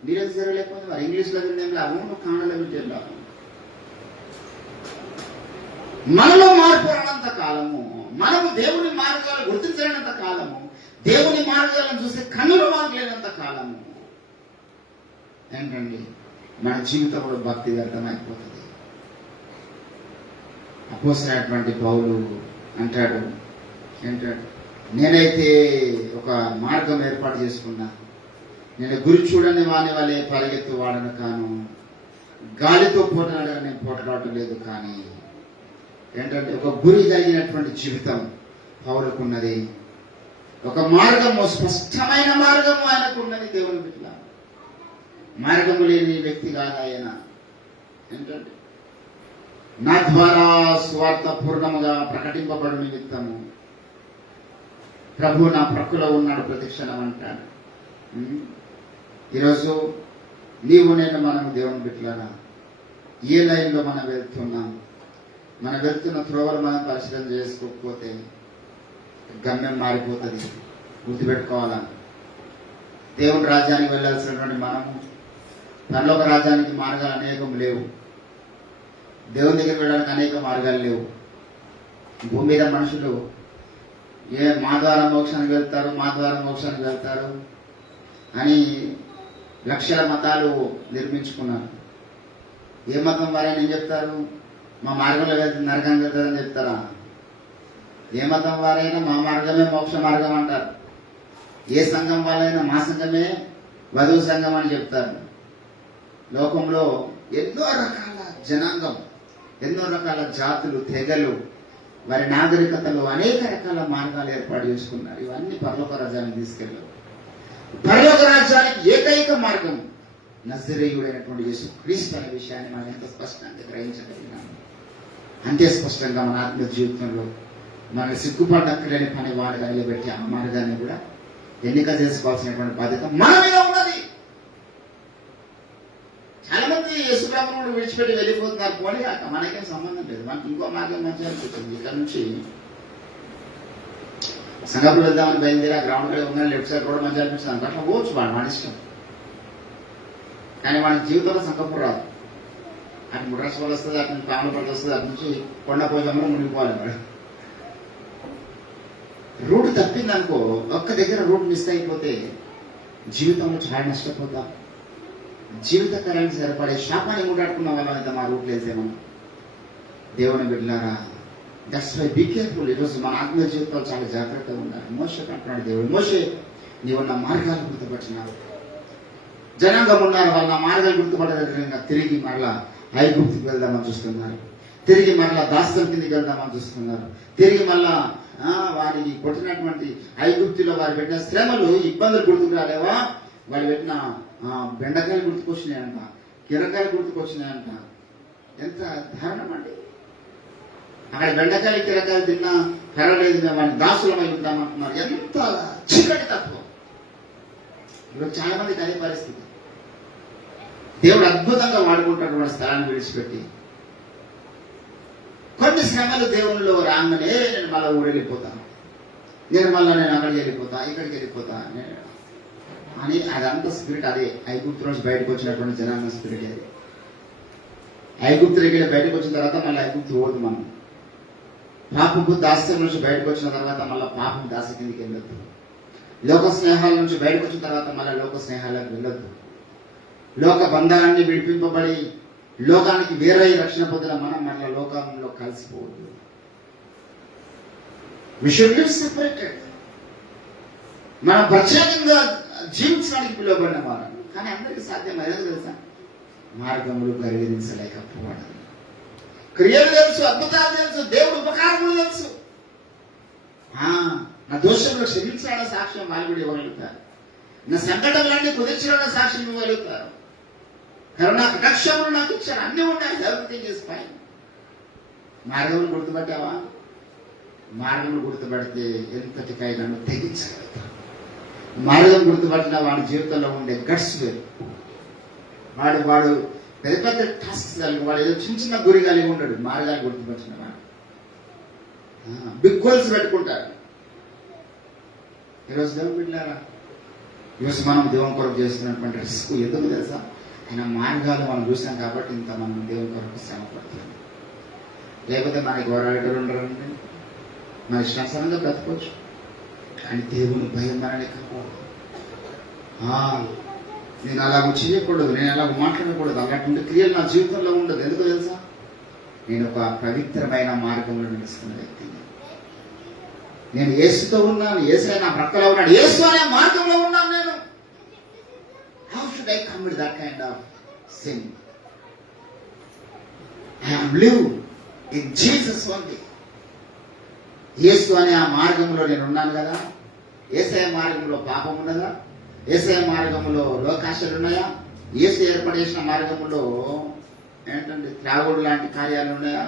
మీరేం జరగలేకపోతే మరి ఇంగ్లీష్లో వినేలా అవును, కాణలో వింటే మనలో మార్పు రానంత కాలము, మనము దేవుని మార్గాలు గుర్తించలేనంత కాలము, దేవుని మార్గాలను చూస్తే కన్నులు మార్గలేనంత కాలము ఏంటండి మన జీవితంలో భక్తి వ్యర్థమైపోతుంది. అపోస్తలుడైనటువంటి పౌలు అంటాడు, ఏంటాడు, నేనైతే ఒక మార్గం ఏర్పాటు చేసుకున్నా, నేను గురి చూడని వాని వాళ్ళే పరిగెత్తు వాడను కాను, గాలితో పోటాడగా నేను పోట్లాడటం లేదు. కానీ ఏంటంటే ఒక గురి కలిగినటువంటి జీవితం పౌరుకున్నది, ఒక మార్గము, స్పష్టమైన మార్గము ఆయనకున్నది. దేవుని బిడ్డ మార్గము లేని వ్యక్తి కాదు ఆయన. ఏంటంటే నా ద్వారా స్వార్థ పూర్ణముగా ప్రకటింపబడు నిమిత్తము ప్రభు నా ప్రక్కలో ఉన్నాడు ప్రతిక్షణం అంటాడు. ఈరోజు నీవు నేను మనము దేవుని బిడ్డలారా ఏ లైన్లో మనం వెళ్తున్నాం? మనం వెళ్తున్న త్రోవలు మనం పరిశీలన చేసుకోకపోతే గమ్యం మారిపోతుంది. గుర్తుపెట్టుకోవాలా, దేవుని రాజ్యానికి వెళ్ళాల్సినటువంటి మనము పరలోక రాజ్యానికి మార్గాలు అనేకం లేవు, దేవుని దగ్గరికి వెళ్ళడానికి అనేక మార్గాలు లేవు. భూమి మీద మనుషులు మా ద్వారా మోక్షానికి వెళ్తారు అని లక్షల మతాలు నిర్మించుకున్నారు. ఏ మతం వారైనా ఏం చెప్తారు? మా మార్గంలో వెళ్తే నరకం వెళ్తారని చెప్తారా? ఏ మతం వారైనా మా మార్గమే మోక్ష మార్గం అంటారు. ఏ సంఘం వాళ్ళైనా మా సంఘమే వధువు సంఘం అని చెప్తారు. లోకంలో ఎన్నో రకాల జనాంగం, ఎన్నో రకాల జాతులు, తెగలు, వారి నాగరికతలో అనేక రకాల మార్గాలు ఏర్పాటు చేసుకున్నారు. ఇవన్నీ పరలోక రాజ్యానికి తీసుకెళ్ళారు. పరలోక రాజ్యానికి ఏకైక మార్గం నజరేయుడైనటువంటి యేసుక్రీస్తు అనే విషయాన్ని మనం ఎంత స్పష్టంగా గ్రహించగలిగినాము. అంతే స్పష్టంగా మన ఆత్మ జీవితంలో మన సిగ్గుపడక్కలేని పని వాడుగా నిలబెట్టి ఆ మార్గాన్ని కూడా ఎన్నిక చేసుకోవాల్సినటువంటి బాధ్యత మన మీద ఉన్నది. చాలా మంది యేసుప్రభువును విడిచిపెట్టి వెళ్ళిపోతున్నారు. పోనీ మనకేం సంబంధం లేదు, మనకి ఇంకో మార్గం మంచిగా అనిపిస్తుంది. ఇక్కడ నుంచి సంగపూర్ వెళ్దామని బయలుదేరి ఆ గ్రౌండ్ లో ఉన్న లెఫ్ట్ సైడ్ కూడా మంచిగా అనిపిస్తుంది. అట్లా పోవచ్చు, మన ఇష్టం. కానీ వాడి జీవితంలో సంగపూర్ రాదు. అటు ముడ్రస్వాల్ వస్తుంది, అటు నుంచి పాములపల్లి వస్తుంది, అటు నుంచి కొండపోజంలో మునిగిపోవాలి. వాడు రూట్ తప్పిందనుకో, ఒక్క దగ్గర రూట్ మిస్ అయిపోతే జీవితంలో చాలా నష్టపోతాం. జీవితకాలానికి సరిపడే శాపాన్ని ముడాడుకున్న వాళ్ళంతా మా రూట్లు వెళ్తే మనం. దేవుని బిడ్డలారా, దట్స్ వై బీ కేర్ఫుల్. ఈరోజు మన ఆత్మ జీవితాలు చాలా జాగ్రత్తగా ఉండాలి. మోషే అంటున్నాడు దేవుడు, మోషే నీవు నా మార్గాలు గుర్తుపట్టినావు. జనాంగం ఉన్నారు, వాళ్ళ నా మార్గాలు గుర్తుపడేటట్టుగా తిరిగి మరలా ఐగుప్తుకి వెళ్దామని చూస్తున్నారు. తిరిగి మరలా దాస్యం కిందికి వెళ్దామని చూస్తున్నారు. తిరిగి మళ్ళా వారికి కొట్టినటువంటి ఐగుప్తులో వారు పెట్టిన శ్రమలు, ఇబ్బందులు గుర్తుకు రాలేవా? వాళ్ళు పెట్టిన బెండకాయలు గుర్తుకొచ్చినాయంట, కిరకాయలు గుర్తుకొచ్చినాయంట. ఎంత దారుణం అండి! అక్కడ బెండకాయలు కిరకాయలు తిన్నా పర్వాలేదు, మేము వాళ్ళని దాసులమై ఉంటామంటున్నారు. ఎంత చీకటి తత్వం! ఇప్పుడు చాలా మందికి అదే పరిస్థితి. దేవుడు అద్భుతంగా వాడుకుంటున్నటువంటి స్థలాన్ని విడిచిపెట్టి కొన్ని శ్రమలు దేవునిలో రాగానే నేను మళ్ళీ ఊరెళ్ళిపోతాను, నేను అక్కడికి వెళ్ళిపోతా, ఇక్కడికి వెళ్ళిపోతా అని అదంతా స్పిరిట్. అదే ఐగుప్తు నుంచి బయటకు వచ్చినటువంటి జనాంగ స్పిరిట్. అది ఐగుప్తు దగ్గర బయటకు వచ్చిన తర్వాత మళ్ళీ ఐగుప్తు పోదు. మనం పాపపు దాస్యం నుంచి బయటకు వచ్చిన తర్వాత మళ్ళీ పాపం దాస్య కిందికి వెళ్ళొద్దు. లోక స్నేహాల నుంచి బయటకు వచ్చిన తర్వాత మళ్ళీ లోక స్నేహాలకు వెళ్ళొద్దు. లోక బంధాలన్నీ విడిపింపబడి లోకానికి వేరే రక్షణ పొందిన మనం మళ్ళీ లోకంలో కలిసిపోవద్దు. We should live separated. మనం ప్రత్యేకంగా జీవించడానికి పిలువబడిన వారు. కానీ అందరికీ సాధ్యం అయ్యేది తెలుసా? మార్గములు పరిగణించలేకపోవడం. క్రియలు తెలుసు, అద్భుతాలు తెలుసు, దేవుడు ఉపకారములు తెలుసు. నా దోషంలో క్షమించాలన్న సాక్ష్యం వాళ్ళు కూడా ఇవ్వగలుగుతారు. నా సంకటములన్నీ కుదిర్చాలన్న సాక్ష్యం ఇవ్వగలుగుతారు. కరుణ కటాక్షములు నాకు ఇచ్చారు, అన్నీ ఉన్నాయి. Everything is fine. మార్గములు గుర్తుపట్టావా? మార్గములు గుర్తుపడితే ఎంతటికైనా తెగించగలుగుతారు. మార్గం గుర్తుపట్టిన వాడి జీవితంలో ఉండే గట్స్ వేరు. వాడు పెద్ద పెద్ద టాస్క్స్ కలిగి, వాడు ఏదో చిన్న చిన్న గురి కలిగి ఉంటాడు. మార్గాన్ని గుర్తుపట్టిన వాడు బిగ్ గోల్స్ పెట్టుకుంటాడు. ఈరోజు దేవుని బిడ్డలారా, ఈరోజు మనం దేవుని కొరకు చేస్తున్నటువంటి రిస్క్ ఎందుకు తెలుసా? ఆయన మార్గాలు మనం చూసాం కాబట్టి ఇంత మనం దేవుని కొరకు శ్రమ పడుతున్నాం. లేకపోతే మనకి గౌరవ ఉండరండి, మన ఇష్టానుసారంగా బ్రతకొచ్చు. కానీ దేవుని భయం మనలేకపోవడం. నేను అలాగ చేయకూడదు, నేను అలాగ మాట్లాడకూడదు, అలాంటి క్రియలు నా జీవితంలో ఉండదు. ఎందుకు తెలుసా? నేను ఒక పవిత్రమైన మార్గంలో నడుస్తున్న వ్యక్తిని. నేను యేసుతో ఉన్నాను, యేసు నా ప్రక్కలో ఉన్నాడు, యేసు అనే మార్గంలో ఉన్నాను. నేను how should I commit that kind of sin? I am live in Jesus only. Yesu అనే ఆ మార్గంలో నేను ఉన్నాను కదా. యేసయ్య మార్గంలో పాపం ఉన్నదా? యేసయ్య మార్గంలో లోకాశలు ఉన్నాయా? యేసు ఏర్పడేసిన మార్గంలో ఏంటంటే త్రాగుడు లాంటి కార్యాలు ఉన్నాయా?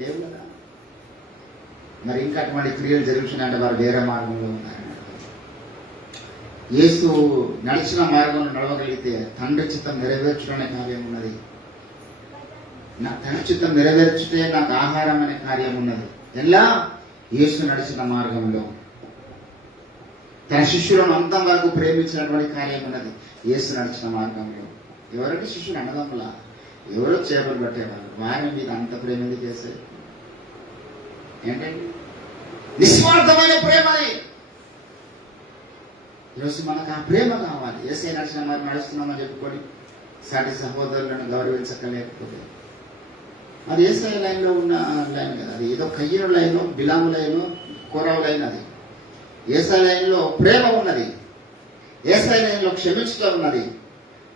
లేవు కదా. మరి ఇంకా అటువంటి క్రియలు జరుగుతున్నాయంటే వారు వేరే మార్గంలో ఉన్నారు. యేసు నడిచిన మార్గంలో నడవగలిగితే తండ్రి చిత్తం నెరవేర్చడం అనే కార్యం ఉన్నది. నా తండ్రి చిత్తం నెరవేర్చుటే నాకు ఆహారం అనే కార్యం ఉన్నది. ఎలా? యేసు నడిచిన మార్గంలో తన శిష్యులను అంతం వరకు ప్రేమించినటువంటి కార్యం ఉన్నది యేసు నడిచిన మార్గంలో. ఎవరంటే శిష్యులు? అన్నదమ్ముల. ఎవరో చేపలు పట్టేవాళ్ళు. వారిని మీద అంత ప్రేమ ఎందుకు చేసే? ఏంటండి? నిస్వార్థమైన ప్రేమని. ఈరోజు మనకు ఆ ప్రేమ కావాలి. యేసయ్య నడిచిన మరి నడుస్తున్నామని చెప్పుకొని సాటి సహోదరులను గౌరవించకలేకపోతే అది యేసయ్య లైన్లో ఉన్న లైన్ కదా. అది ఏదో కయ్యను లైను, బిలాము లైను, కోరావు లైన్. అది యేసయ్య లైన్లో ప్రేమ ఉన్నది, యేసయ్య లైన్లో క్షమించడం ఉన్నది,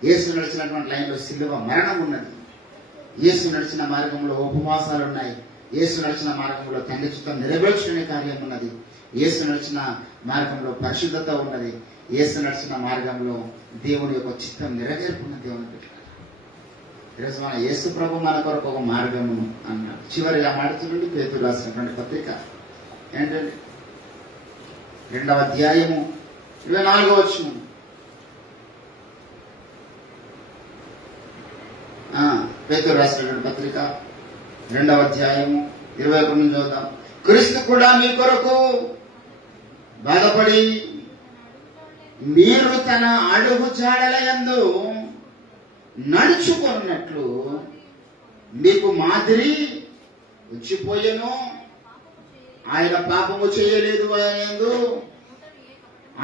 యేసు నడిచినటువంటి లైన్లో సిలువ మరణం ఉన్నది, యేసు నడిచిన మార్గంలో ఉపవాసాలు ఉన్నాయి, యేసు నడిచిన మార్గంలో తండ్రి చిత్తం నెరవేర్చుకునే కార్యం ఉన్నది, యేసు నడిచిన మార్గంలో పరిశుద్ధత ఉన్నది, యేసు నడిచిన మార్గంలో దేవుని యొక్క చిత్తం నెరవేర్పున్న దేవుని పెట్టారు. ఈరోజు మన యేసు ప్రభు మన కొరకు ఒక మార్గము అన్నాడు. చివరిగా మాడుతుండండి పేతురు రాసినటువంటి పత్రిక ఏంటంటే 2వ అధ్యాయము 24వ వచనం. పేతురు రాసినటువంటి పత్రిక 2వ అధ్యాయము 21 నుంచి చదువుతాం. క్రీస్తు కూడా మీ కొరకు బాధపడి మీరు తన అడుగు జాడలయందు నడుచుకున్నట్లు మీకు మాదిరి వచ్చిపోయెను. ఆయన పాపము చేయలేదు అయందు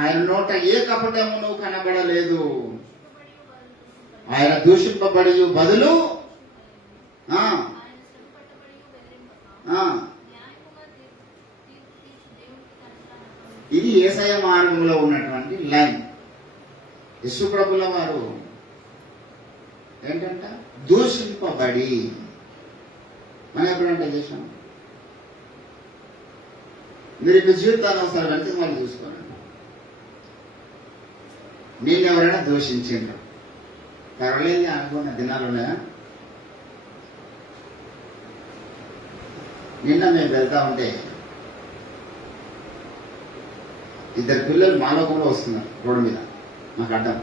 ఆయన నోట ఏ కపటమును కనబడలేదు. ఆయన దూషింపబడి బదులు ఇది యేసయ్య మార్గంలో ఉన్నటువంటి లైన్. యేసు ప్రభుల వారు ఏంటంట దూషింపబడి, మనం ఎప్పుడంటే చేసాం. మీరు ఇప్పుడు జీవితాన్ని ఒకసారి వెళ్తే వాళ్ళు చూసుకోండి. నేను ఎవరైనా దూషించిండ్రు, పర్వాలేదు అనుకున్న దినాలు ఉన్నాయా? నిన్న మేము వెళ్తా ఉంటే 2 పిల్లలు మాలోకంలో వస్తున్నారు రోడ్డు మీద. మాకు అడ్డం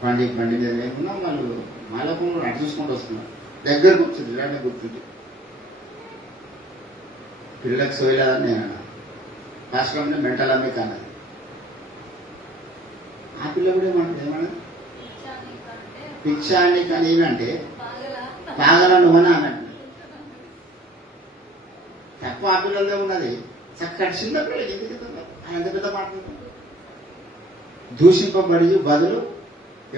బండి మీద లేకున్నా వాళ్ళు మాలోకంలో అటు చూసుకుంటూ వస్తున్నారు. దగ్గర కూర్చుంది, ఇలానే కూర్చుంది. పిల్లలకు సోయలేదని నేను అన్నా. రాష్ట్రంలో మెంటల్ అమ్మే కానది. ఆ పిల్ల కూడా ఏమన్నా పిచ్చాన్ని కానీ ఏమంటే పాగల నువ్వని అన్నట్టు తక్కువ ఆ పిల్లలదే ఉన్నది. చక్కటి చిన్న పిల్లలు ఎంత పెద్ద మాట్లాడుతుంది. దూషింపబడి బదులు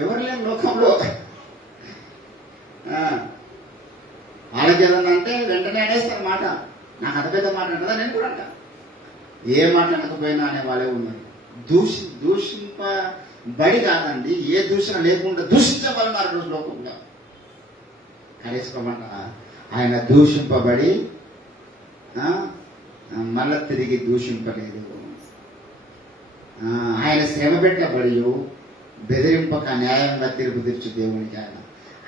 ఎవరు లేని లోకంలో వాళ్ళకి ఏదన్నా అంటే వెంటనే అనేస్తారు మాట. నాకు అంత పెద్ద మాట అంటదా? నేను కూడా అంట. ఏ మాట్లాడకపోయినా అనే వాళ్ళే ఉన్నారు. దూషింపబడి కాదండి, ఏ దూషణ లేకుండా దూషించబడినారు రోజు లోకంలో. కరేసుకోమంట ఆయన దూషింపబడి మళ్ళా తిరిగి దూషింపలేదు. ఆయన శ్రమ పెట్టబడి బెదిరింపక న్యాయంగా తీర్పు తీర్చు దేవునికి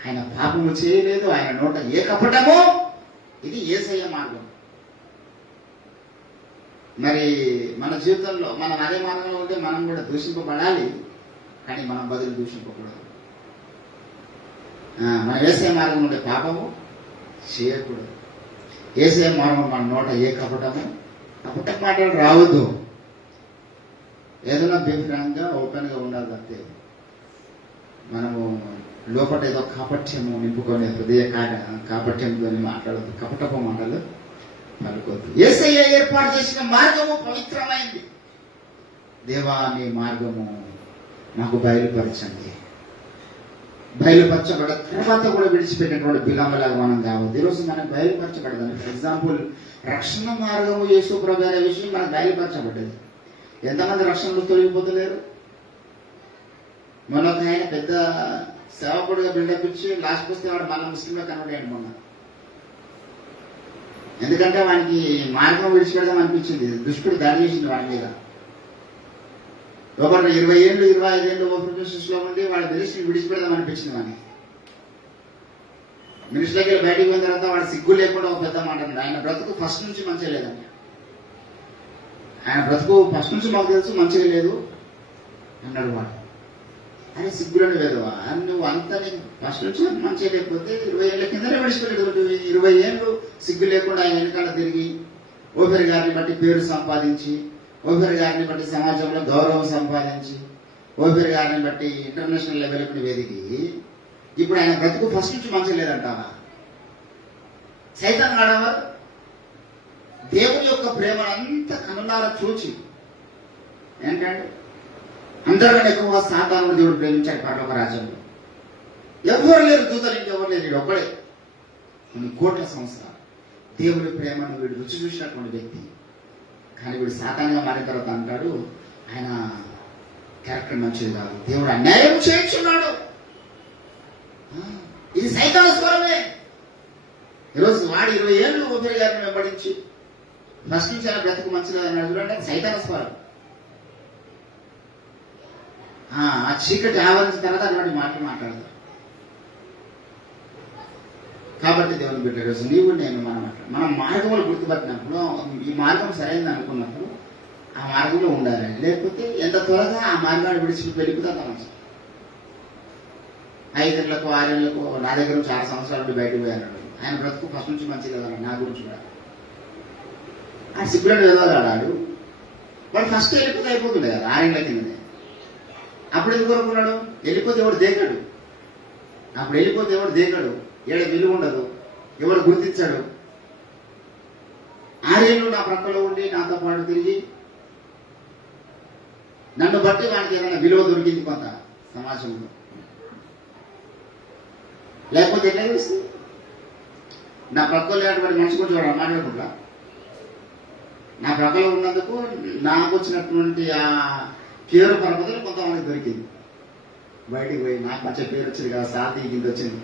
ఆయన పాపము చేయలేదు. ఆయన నోట ఏ కపటమో. ఇది యేసయ్య మార్గం. మరి మన జీవితంలో మనం అదే మార్గంలో ఉంటే మనం కూడా దూషింపబడాలి, కానీ మనం బదులు దూషింపకూడదు. మన యేసయ్య మార్గం ఉండే పాపము చేయకూడదు. యేసయ్య మార్గం మన నోట ఏ కపటము, కపట మాటలు రావద్దు. ఏదైనా బేఫ్రాంక్గా ఓపెన్గా ఉండాలి అంతే. మనము లోపల ఏదో కాపట్యము నింపుకొని హృదయ కాపట్యంతో మాట్లాడద్దు, కపటపు మాటలు పలుకోవద్దు. యేసయ్య ఏర్పాటు చేసిన మార్గము పవిత్రమైంది. దేవా నీ మార్గము నాకు బయలుపరచండి. బయలుపరచబడ తర్వాత కూడా విడిచిపెట్టినటువంటి బిలాములాగా మనం కావద్దు. ఈరోజు మనకు బయలుపరచబడదు. ఫర్ ఎగ్జాంపుల్, రక్షణ మార్గము యేసు ప్రభు అనే విషయం మనకు బయలుపరచబడ్డది. ఎంతమంది రక్షణలు తొలగిపోతలేరు? మొన్న ఆయన పెద్ద సేవకుడిగా బిల్డప్ ఇచ్చి లాస్ట్కి వస్తే వాడు మళ్ళీ ముస్లింగా కన్వర్ట్ అయ్యాడు మొన్న. ఎందుకంటే వానికి మార్గం విడిచిపెడదాం అనిపించింది. దుష్టుడు దాడి చేసింది వాడి మీద. ఒకరు 20 ఏళ్ళు 25 ఏళ్ళు ఓపెన్ లో ఉండి వాడి మినిస్ట్రీ విడిచిపెడదాం అనిపించింది వాడిని. మినిస్ట్రీకి వెళ్ళి బయటికి పోయిన తర్వాత వాడు సిగ్గు లేకుండా ఒక పెద్ద మాట అన్నాడు. ఆయన బ్రతుకు ఫస్ట్ నుంచి మంచిగా లేదండి. ఆయన బ్రతుకు ఫస్ట్ నుంచి మాకు తెలుసు మంచిగా లేదు అన్నాడు వాడు. అరే సిగ్గులోనే వేదవా నువ్వు అంతా నీకు ఫస్ట్ నుంచి మంచిగా లేకపోతే 20 ఏళ్ళ కిందనే విడిచిపెట్టేది. 20 ఏళ్ళు సిగ్గు లేకుండా ఆయన వెనకాల తిరిగి ఓపెరి గారిని బట్టి పేరు సంపాదించి, ఓపెరి గారిని బట్టి సమాజంలో గౌరవం సంపాదించి, ఓపెరి గారిని బట్టి ఇంటర్నేషనల్ లెవెల్కి వేదికి ఇప్పుడు ఆయన బ్రతుకు ఫస్ట్ నుంచి మంచిగా లేదంటావా? సైతాన్ ఆడవా? దేవుని యొక్క ప్రేమను అంతా కనులారా చూచి ఏంటంటే అందరికన్నా ఎక్కువగా సాతాను దేవుడు ప్రేమించాడు పరలోక రాజ్యంలో. ఎవరు లేరు, దూతలు ఇంకెవరు లేరు, వీడు ఒక్కడే. కొన్ని కోట్ల సంవత్సరాలు దేవుడి ప్రేమను వీడు రుచి చూసినటువంటి వ్యక్తి. కానీ వీడు సాతానుగా మారిన తర్వాత అంటాడు, ఆయన క్యారెక్టర్ మంచిది కాదు, దేవుడు అన్యాయం చేయించున్నాడు. ఇది సైతాను స్వరమే. ఈరోజు వాడు 20 ఏళ్ళు ఊపిరి గారిని వెంబడించి ఫస్ట్ నుంచి అలా బ్రతుకు మంచిది అన్నాడు చూడండి, సైతాను స్వరం. ఆ చీకటి ఆవరించిన తర్వాత అటువంటి మాటలు మాట్లాడతారు. కాబట్టి దేవుని బిడ్డ రోజు నీవు నేను మనం మార్గంలో గుర్తుపట్టినప్పుడు, ఈ మార్గం సరైనది అనుకున్నప్పుడు ఆ మార్గంలో ఉండాలి. లేకపోతే ఎంత త్వరగా ఆ మార్గాన్ని విడిచి వెళ్ళిపోతే అంత మంచిది. 5 ఏళ్లకు 6 ఏళ్లకు నా దగ్గర 6 సంవత్సరాలు బయటకు పోయాడు. ఆయన బ్రతుకు ఫస్ట్ నుంచి మంచిది కదా, నా గురించి కూడా. ఆ సిగ్గులను ఏదో ఆడాడు. వాడు ఫస్ట్ వెళ్ళిపోతే అయిపోతుండే కదా 6 ఏళ్ల కిందనే. అప్పుడు ఎందుకు కోరుకున్నాడు? వెళ్ళిపోతే ఎవడు దేకాడు. అప్పుడు వెళ్ళిపోతే ఎవడు దేకాడు, ఏడ విలువ ఉండదు, ఎవడు గుర్తించాడు. 6 ఏళ్ళు నా ప్రక్కలో ఉండి నాతో పాటు తిరిగి నన్ను బట్టి వాడికి ఏదైనా విలువ దొరికింది కొంత సమాజంలో. లేకపోతే ఎట్లా తెలుస్తుంది? నా ప్రక్కలో లేనటువంటి మనిషి గురించి వాడు మాట్లాడకుండా నా ప్రక్కలో ఉన్నందుకు నాకు వచ్చినటువంటి ఆ కేవల పరపతులు కొంతమంది దొరికింది. బయటికి పోయి నాకు మంచి పేరు వచ్చింది కదా, సాతి కింద వచ్చింది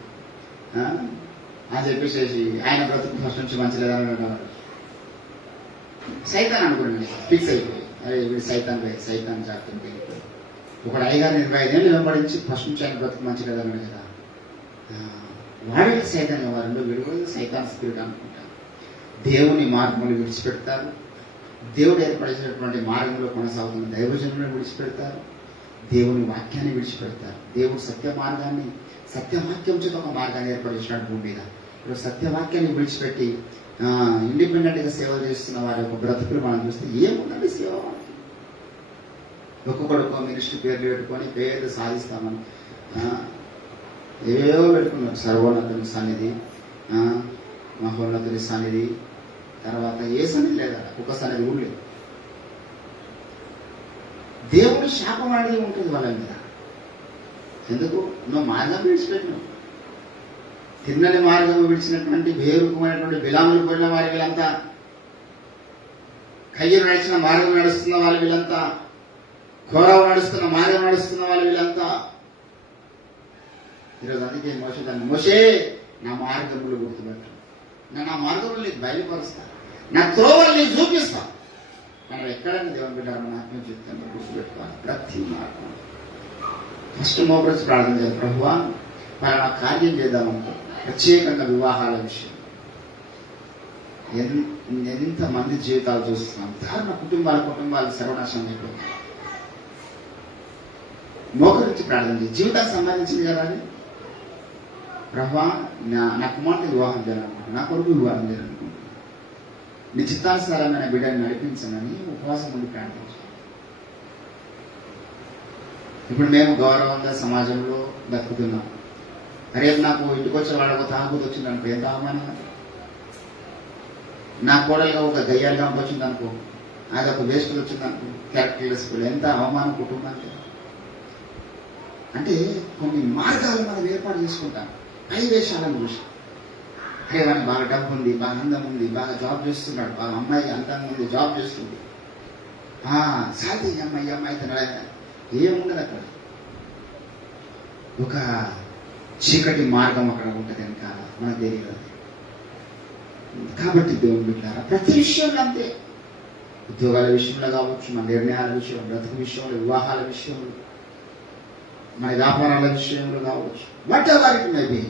అని చెప్పేసి ఆయన బ్రతుకు ఫస్ట్ నుంచి మంచి లేదని సైతాన్ అనుకున్నాను. ఫిక్స్ అయిపోయి, అరే వీడు సైతాన్ జాగ్రత్త వెళ్ళిపోయి ఒకడు 25 ఏళ్ళు వెంబడించి ఫస్ట్ నుంచి ఆయన బ్రతుకు మంచి లేదన్నాడు కదా. వాడే సైతాన్ వారిలో వీడు కూడా సైతాన్ స్పిరిట్ అనుకుంటారు. దేవుని మార్గంలో విడిచిపెడతారు. దేవుడు ఏర్పరిచినటువంటి మార్గంలో కొనసాగుతున్న దైవజనులను విడిచిపెడతారు. దేవుని వాక్యాన్ని విడిచిపెడతారు. దేవుడు సత్యవాక్యం చేత ఒక మార్గాన్ని ఏర్పరిచినాడు భూమి మీద. ఇప్పుడు సత్యవాక్యాన్ని విడిచిపెట్టి ఇండిపెండెంట్గా సేవలు చేస్తున్న వారి యొక్క బ్రతుకులు మనం చూస్తే ఏముందండి సేవ? ఒక్కొక్కడికో మినిస్ట్రీ పేర్లు పెట్టుకొని పేర్లు సాధిస్తామని ఏవో పెట్టుకున్నారు. సర్వోన్నతుని సన్నిధి, మహోన్నతుని సన్నిధి, తర్వాత ఏ సన్నిధి లేదా, ఒక సన్నిధి కూడా లేదు. దేవుడు శాపం అనేది ఉంటుంది వాళ్ళ మీద. ఎందుకు? నువ్వు మార్గం విడిచిపెట్టినావు. తిన్నని మార్గం విడిచినటువంటి వేరుకమైనటువంటి బిలాములు పోయిన వారి వీళ్ళంతా, కయ్యను నడిచిన మార్గం నడుస్తున్న వాళ్ళు వీళ్ళంతా, ఘోరావు నడుస్తున్న మార్గం నడుస్తున్న వాళ్ళు వీళ్ళంతా. ఈరోజు అందుకే మోషే నా మార్గములు గుర్తుపెట్టు, నా మార్గములు నీకు బయలుపరుస్తా, నా త్రోవలు నీకు చూపిస్తా. మనం ఎక్కడైనా దేవుని బిడ్డ మన ఆత్మ జీవితంలో గుర్తుపెట్టుకోవాలి. ప్రతి మార్గం ఫస్ట్ మోపరిచి ప్రార్థన చేయాలి. ప్రభువా పలానా కార్యం చేద్దామనుకో, ప్రత్యేకంగా వివాహాల విషయం ఎంతమంది జీవితాలు చూస్తున్నాం. దారుణ కుటుంబాలు సర్వనాశనం అయిపోయింది. మోకరించి ప్రార్థన చేయాలి. జీవితానికి సంబంధించింది కదా అది. ప్రభువా నా కుమార్తె వివాహం చేయాలనుకుంటున్నా, నా కొడుకు వివాహం చేయాలనుకుంటున్నా, నీ చిత్తానుసారమైన బిడ్డని నడిపించమని ఉపవాసం ఉండి ప్రార్థించాలి. ఇప్పుడు మేము గౌరవంగా సమాజంలో బతుకుతున్నాం. రేపు నాకు ఇంటికి వచ్చే వాళ్ళ ఒక తాగుతూ వచ్చింది అనుకో, ఎంత అవమానం. నా కోడలుగా ఒక గయ్యాలుగా వచ్చింది అనుకో, అది ఒక వేసుకుని వచ్చింది అనుకో, క్యారెక్టర్లెస్ స్కూల్, ఎంత అవమానం కుటుంబానికి. అంటే కొన్ని మార్గాలు మనం ఏర్పాటు చేసుకుంటాం పై వేషాలను చూసి. అరే వాడికి బాగా డబ్బు ఉంది, బాగా అందం ఉంది, బాగా జాబ్ చేస్తున్నాడు, బాగా అమ్మాయి అందంగా ఉంది, జాబ్ చేస్తుంది, సాధ్య అమ్మాయి తినడా, ఏముండదు అక్కడ. ఒక చీకటి మార్గం అక్కడ ఉంటుంది కనుక మనకు తెలియదు. కాబట్టి దేవుని బిడ్డలారా ప్రతి విషయంలో అంతే, ఉద్యోగాల విషయంలో కావచ్చు, మన నిర్ణయాల విషయంలో, బ్రతుకు విషయంలో, వివాహాల విషయంలో, మన వ్యాపారాల విషయంలో కావచ్చు, what ever it may be,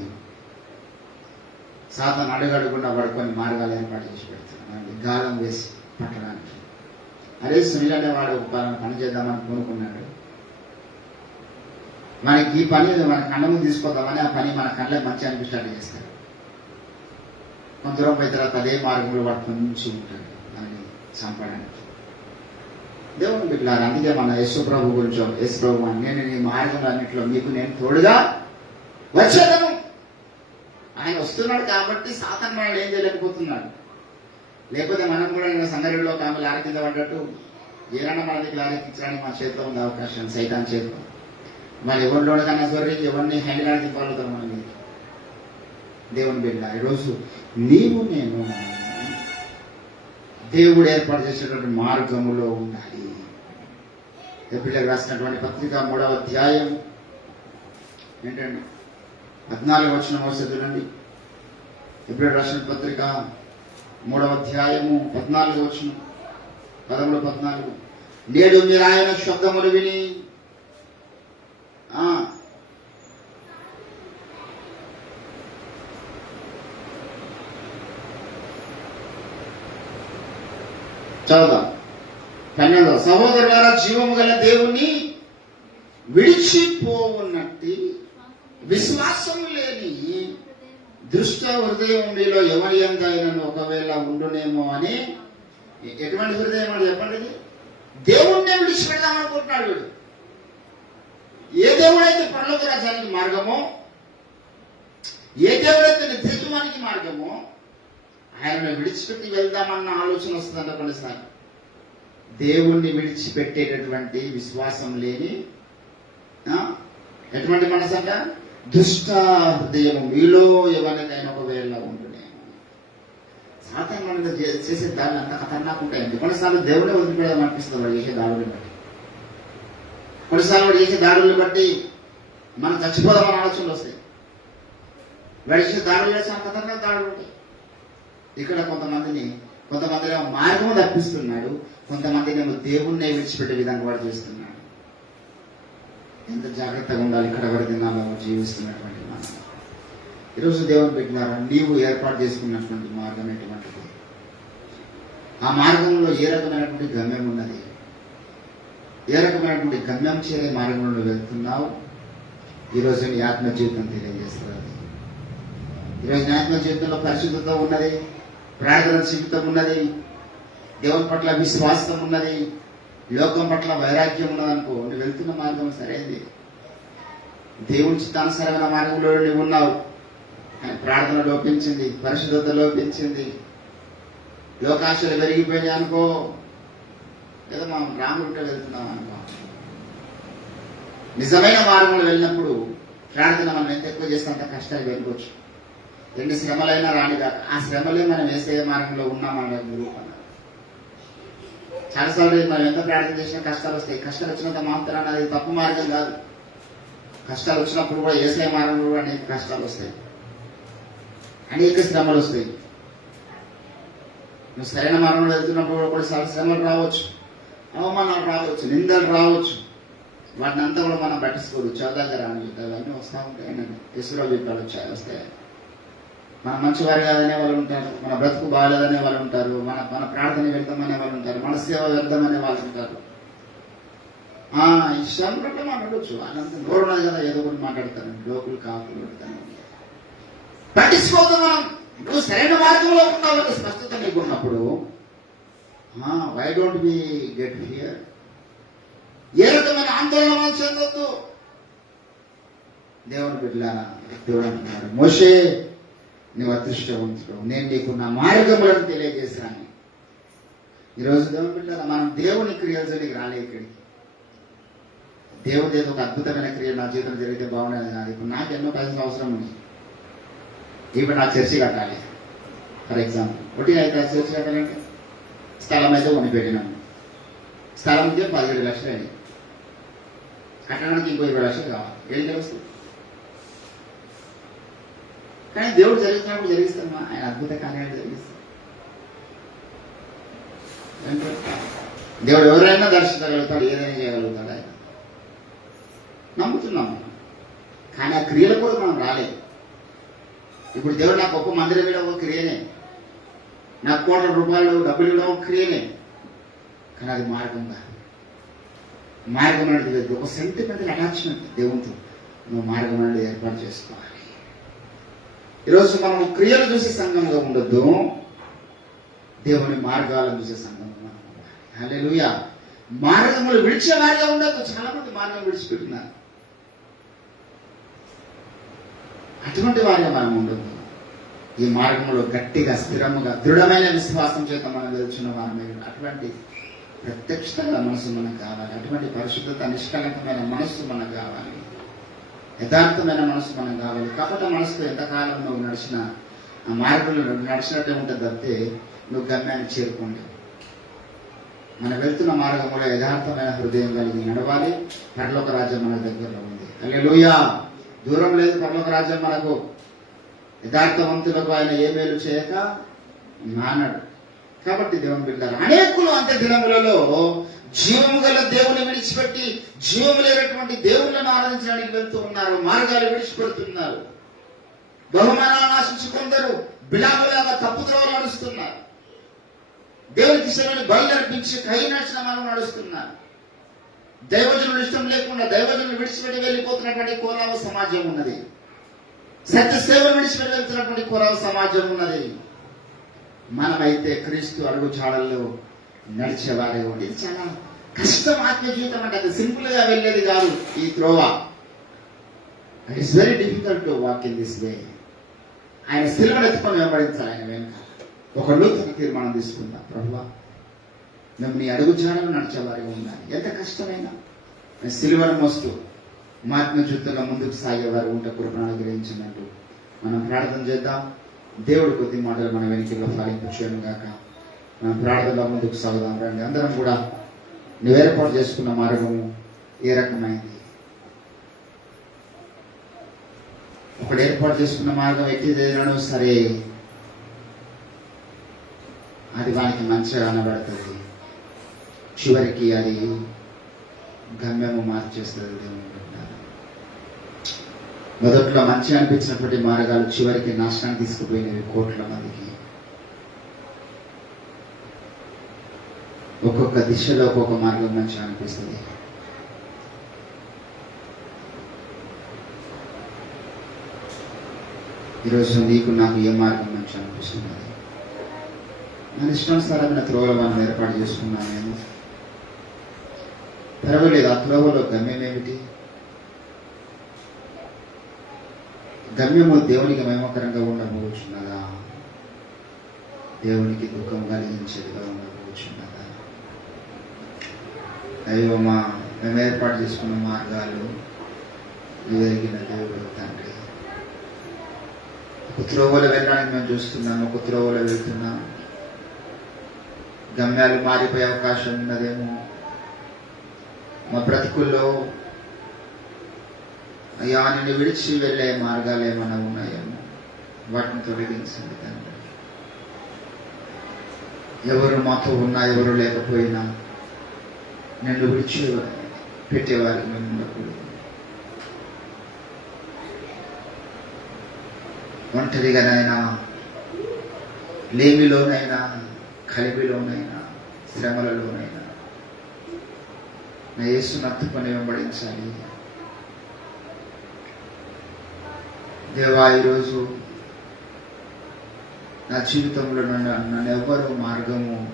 సాతాను అడుగడుగుండా పడుకొని మార్గాలు ఏర్పాటు చేసి పెడతాడు మనకి గాలం వేసి పట్టడానికి. అరే సునీల్ అనేవాడు పని చేద్దామని కోరుకున్నాడు. మనకి ఈ పని మన కళ్ళ ముందు తీసుకొద్దామని ఆ పని మన కళ్ళకి మంచి అనిపిస్తాడు చేస్తాడు. కొంత దూరం పోయిన తర్వాత అదే మార్గంలో వాడు పొంచి ఉంటాడు మనని చంపడానికి. దేవుని బిడ్డలారా అందుకే మన యేసు ప్రభు గురించో, యేసు ప్రభు నేను నీ మార్గంలో అన్నింటిలో మీకు నేను తోడుగా వచ్చేదను. ఆయన వస్తున్నాడు కాబట్టి సాతాను మనల్ని ఏం చేయలేకపోతున్నాడు. లేకపోతే మనం కూడా సంగరిలో కామెలు ఆర కింద పడ్డట్టు ఏదైనా మన దగ్గర ఆలోచించడానికి మన చేతిలో ఉంది అవకాశం, సైతాన్ చేతిలో. మరి ఎవరిలోనే కన్నా సరే ఎవరిని హ్యాండిల్ ఆడి తిప్పాలుతాం మన మీద. దేవుని బిడ్డ, ఈరోజు నీవు నేను దేవుడు ఏర్పాటు చేసేటువంటి మార్గములో ఉండాలి. ఎబ్రిలకు రాసినటువంటి పత్రిక 3వ అధ్యాయం ఏంటండి 14 వచనం చదువునండి. ఎబ్రిలకు రాసిన పత్రిక 3వ అధ్యాయము 14 వచనం, 13, 14. నేడు మీరు ఆయన శబ్దములు విని చదువుదాం. 12. సహోదరులారా, జీవము గల దేవుణ్ణి విడిచిపోవున్నట్టి విశ్వాసము లేని దుష్ట హృదయం మీలో ఎవరి ఎందైనను ఒకవేళ ఉండునేమో అని. ఎటువంటి హృదయం అని చెప్పండి? దేవుణ్ణే విడిచిపెడదాం అనుకుంటున్నాడు వీడు. ఏ దేవుడైతే పరలోక రాజ్యానికి మార్గమో, ఏ దేవుడైతే నిత్యత్వానికి మార్గమో, ఆయనను విడిచిపెట్టి వెళ్దామన్న ఆలోచన వస్తుందంట కొన్నిసార్లు. దేవుణ్ణి విడిచిపెట్టేటటువంటి విశ్వాసం లేని ఎటువంటి మనసు అంట? దుష్ట హృదయము మీలో ఎవరికైనా ఒకవేళ ఉండునేమో. సాధారణ మనం చేసే దాన్ని అంత ఖతర్నాకు ఉంటాయండి. కొన్నిసార్లు దేవుడే వదిలిపెడదాం అనిపిస్తుంది వాడు చేసే దాడుల్ని బట్టి. కొన్నిసార్లు వాడు చేసే దాడుల్ని బట్టి మనం చచ్చిపోదామని ఆలోచనలు వస్తాయి. వాడు చేసే దాడులు వేసి ఖతర్నాకు దాడులు ఉంటాయి. ఇక్కడ కొంతమందిని మార్గము తప్పిస్తున్నాడు, కొంతమందినేమో దేవుణ్ణి విడిచిపెట్టే విధంగా వాడు చేస్తున్నాడు. ఎంత జాగ్రత్తగా ఉండాలి ఇక్కడ వాడి దినాల్లో జీవిస్తున్నటువంటి మనం. ఈరోజు దేవుని పెట్టినారా, నీవు ఏర్పాటు చేసుకున్నటువంటి మార్గం ఎటువంటిది? ఆ మార్గంలో ఏ రకమైనటువంటి గమ్యం ఉన్నది? ఏ రకమైనటువంటి గమ్యం చేరే మార్గంలో వెళ్తున్నావు? ఈరోజు నీ ఆత్మ జీవితం తెలియజేస్తుంది. ఈరోజు నీ ఆత్మ జీవితంలో పరిశుద్ధత ఉన్నది, ప్రార్థన జీవితం ఉన్నది, దేవుని పట్ల విశ్వాసం ఉన్నది, లోకం పట్ల వైరాగ్యం ఉన్నదనుకో, నువ్వు వెళ్తున్న మార్గం సరైనది. దేవుని చిత్తానుసారమైన మార్గంలో నువ్వు ఉన్నావు. ప్రార్థన లోపించింది, పరిశుద్ధత లోపించింది, లోకాశలు పెరిగిపోయినాయి అనుకో, లేదా మనం రాముడితో వెళ్తున్నాం అనుకో. నిజమైన మార్గంలో వెళ్ళినప్పుడు ప్రార్థన మనం ఎంత ఎక్కువ చేస్తే అంత కష్టాలు వెళ్ళిపోవచ్చు. ఎన్ని శ్రమలైనా రానిదాకా ఆ శ్రమలే మనం వేసే మార్గంలో ఉన్నామనే నిరూపణ. చాలాసార్లు మనం ఎంత ప్రార్థన చేసినా కష్టాలు వస్తాయి. కష్టాలు వచ్చినంత మాత్రాన అది తప్పు మార్గం కాదు. కష్టాలు వచ్చినప్పుడు కూడా ఏసే మార్గంలో కూడా అనేక కష్టాలు వస్తాయి, అనేక శ్రమలు వస్తాయి. నువ్వు సరైన మార్గంలో వెళ్తున్నప్పుడు కూడా శ్రమలు రావచ్చు, అవమానాలు రావచ్చు, నిందలు రావచ్చు. వాటిని అంతా కూడా మనం పట్టించుకోవచ్చు. చదువుగా రాని అవన్నీ వస్తూ ఉంటాయి. ఇసులో చెప్పాడు వస్తాయి. మన మంచివారు కాదనే వాళ్ళు ఉంటారు, మన బ్రతుకు బాగాలేదనే వాళ్ళు ఉంటారు, మన ప్రార్థన వ్యర్థమనే వాళ్ళు ఉంటారు, మన సేవ వ్యర్థమనే వాళ్ళు ఉంటారు. ఇష్టం బట్టి మాట్లాడవచ్చు. వాళ్ళంతా నోరు ఉన్నది కదా, ఏదో ఒకటి మాట్లాడతారు, లోకులు కాకులు పెడతాను. పట్టించుకోవద్దు మనం. నువ్వు సరైన మార్గంలో ఉన్నావు, స్పష్టత నీకు ఉన్నప్పుడు why don't be get here? ఏ రకమైన ఆందోళన మనం చెందొద్దు. దేవుని బిడ్డలారా, దేవుడు అంటున్నాడు, మోషే నువ్వు అదృష్టవంతుడు, నేను నీకు నా మార్గములను తెలియజేశాను. ఈరోజు దేవుని బిడ్డలారా, మనం దేవుని క్రియలతో నీకు రాలే ఇక్కడికి. దేవుడు ఏదో ఒక అద్భుతమైన క్రియలు నా జీవితం జరిగితే బాగుండేది కాదు. ఇప్పుడు నాకు ఎన్నో పైసలు అవసరం ఉంది. ఇప్పుడు నాకు చర్చి కట్టాలి ఫర్ ఎగ్జాంపుల్. ఒకటి అయితే చర్చి కట్టాలంటే స్థలం అయితే కొనిపెట్టినాము. స్థలంకి 17 లక్షలు అయింది. కట్టడానికి ఇంకో 20 లక్షలు కావాలి. ఏం తెలుస్తుంది? కానీ దేవుడు జరిగినప్పుడు జరిగిస్తామా? ఆయన అద్భుత కార్యాలు జరిగిస్తాం. దేవుడు ఎవరైనా దర్శించగలుగుతాడు, ఏదైనా చేయగలుగుతాడు. ఆయన నమ్ముతున్నాము. కానీ ఆ క్రియల కూడా మనం రాలేదు. ఇప్పుడు దేవుడు నాకు ఒక్క మందిరం ఇవ్వడం ఒక క్రియనే, నాకు కోట్ల రూపాయలు డబ్బులు ఇవ్వడం ఒక క్రియనే. కానీ అది మార్గం కాదు. మార్గం అనేది లేదు. ఒక సెంటిమెంటల్ అటాచ్మెంట్ దేవునితో నువ్వు మార్గం అనేది ఏర్పాటు చేసుకోవాలి. ఈరోజు మనం క్రియలు చూసే సంఘంగా ఉండొద్దు, దేవుని మార్గాలను చూసే సంఘంగా మనం ఉండాలి. హల్లెలూయా. మార్గములు విడిచే వారిగా ఉండొద్దు. చాలా మంది మార్గం విడిచిపెట్టినారు. అటువంటి వారిగా మనం ఉండొద్దు. ఈ మార్గంలో గట్టిగా, స్థిరముగా, దృఢమైన విశ్వాసం చేత మనం వెళ్తున్న వారి మీద అటువంటి ప్రత్యక్షంగా మనసు మనకు కావాలి. అటువంటి పరిశుద్ధత, నిష్కలంకమైన మనస్సు మనకు కావాలి. యథార్థమైన మనసు మనకు కావాలి. కపట మనసుతో ఎంతకాలం నువ్వు నడిచిన ఆ మార్గంలో నడిచినట్టే ఉంటుంది తప్పితే నువ్వు గమ్యాన్ని చేరుకోండి. మనం వెళ్తున్న మార్గంలో యథార్థమైన హృదయం కలిగి నడవాలి. పరలోక రాజ్యం మన దగ్గరలో ఉంది. హల్లెలూయా. దూరం లేదు పరలోక రాజ్యం మనకు. యథార్థవంతులకు ఆయన ఏ మేలు చేయక మానడు. కాబట్టి దేవుని బిడ్డలారా, అనేకులు అంత్య దినములలో జీవము గల దేవుని విడిచిపెట్టి జీవము లేనటువంటి దేవుళ్ళను ఆరాధించడానికి వెళ్తూ ఉన్నారు. మార్గాలు విడిచిపెడుతున్నారు. బహుమానాలను ఆశించి కొందరు బిలాములాగా తప్పుద్రోవలు నడుస్తున్నారు. దేవునికి ఇష్టమైన బయలు అర్పించి కై నడిచిన మనం నడుస్తున్నారు. దైవజనులు ఇష్టం లేకుండా దైవజనులు విడిచిపెట్టి వెళ్ళిపోతున్నటువంటి కోరావ సమాజం ఉన్నది. సత్య సేవలు విడిచిపెట్టి వెళ్తున్నటువంటి కోరావ సమాజం ఉన్నది. మనమైతే క్రీస్తు అడుగు జాడల్లో నడిచేవారే ఉండి. ఇది చాలా కష్టం. ఆత్మీయ జీవితం అంటే అది సింపుల్ గా వెళ్ళేది కాదు. ఈ త్రోవ it is very difficult to walk in this way. ఆయన సిలువను ఎత్తుకొని వెంబడించాలి. ఆయన వెనుక ఒక నూతన తీర్మానం తీసుకుందాం. ప్రభువా, మేము నీ అడుగు జాడలు నడిచేవారిగా ఉండాలి. ఎంత కష్టమైనా సిలువను మోస్తూ ఆత్మీయ జీవితంలో ముందుకు సాగేవారు ఉంటే కృపను అనుగ్రహించినట్టు మనం ప్రార్థన చేద్దాం. దేవుడు కొద్ది మాటలు మన వెనుకల్లో ఫలింపచేయను గాక. మనం ప్రార్థనలో ముందుకు సాగుదాం. రండి అందరం కూడా నువ్వు ఏర్పాటు చేసుకున్న మార్గము ఏ రకమైంది? ఒకడు ఏర్పాటు చేసుకున్న మార్గం ఎక్కిదేనో సరే, అది వానికి మంచిగా కనబడుతుంది. చివరికి అది గమ్యము మార్చేస్తుంది. దేవుని మొదట్లో మంచిగా అనిపించినటువంటి మార్గాలు చివరికి నాశనాన్ని తీసుకుపోయినవి కోట్ల మందికి. ఒక్కొక్క దిశలో ఒక్కొక్క మార్గం మంచిగా అనిపిస్తుంది. ఈరోజు నీకు నాకు ఏ మార్గం మంచిగా అనిపిస్తున్నది? మన ఇష్టానుసారమైన త్రోవలో మనం ఏర్పాటు చేసుకున్నాం. మేము పర్వాలేదు. ఆ త్రోవలో గమ్యం ఏమిటి? గమ్యము దేవునికి మహిమకరంగా ఉండబోచున్నదా? దేవునికి దుఃఖం కలిగించేదిగా ఉండబోచున్నదా? దైవమా, మేము ఏర్పాటు చేసుకున్న మార్గాలు ఎరిగిన దేవుడు తండ్రి. ఒక త్రోవలో వెళ్ళడానికి మేము చూస్తున్నాము, ఒక త్రోవలో వెళ్తున్నాం. గమ్యాలు మారిపోయే అవకాశం ఉన్నదేమో. మా బ్రతుకుల్లో అయ్యా నిన్ను విడిచి వెళ్ళే మార్గాలు ఏమైనా ఉన్నాయేమో, వాటిని తొలగించండి తండ్రి. ఎవరు మాతో ఉన్నా ఎవరు లేకపోయినా నిన్ను విడిచి పెట్టేవారికి మేము ఉండకూడదు. ఒంటరిగానైనా, లేమిలోనైనా, కలిమిలోనైనా, శ్రమలలోనైనా నా యేసును హత్తుకొని వెంబడించాలి. దేవా, ఈరోజు నా జీవితంలో నన్ను ఎవ్వరూ మార్గము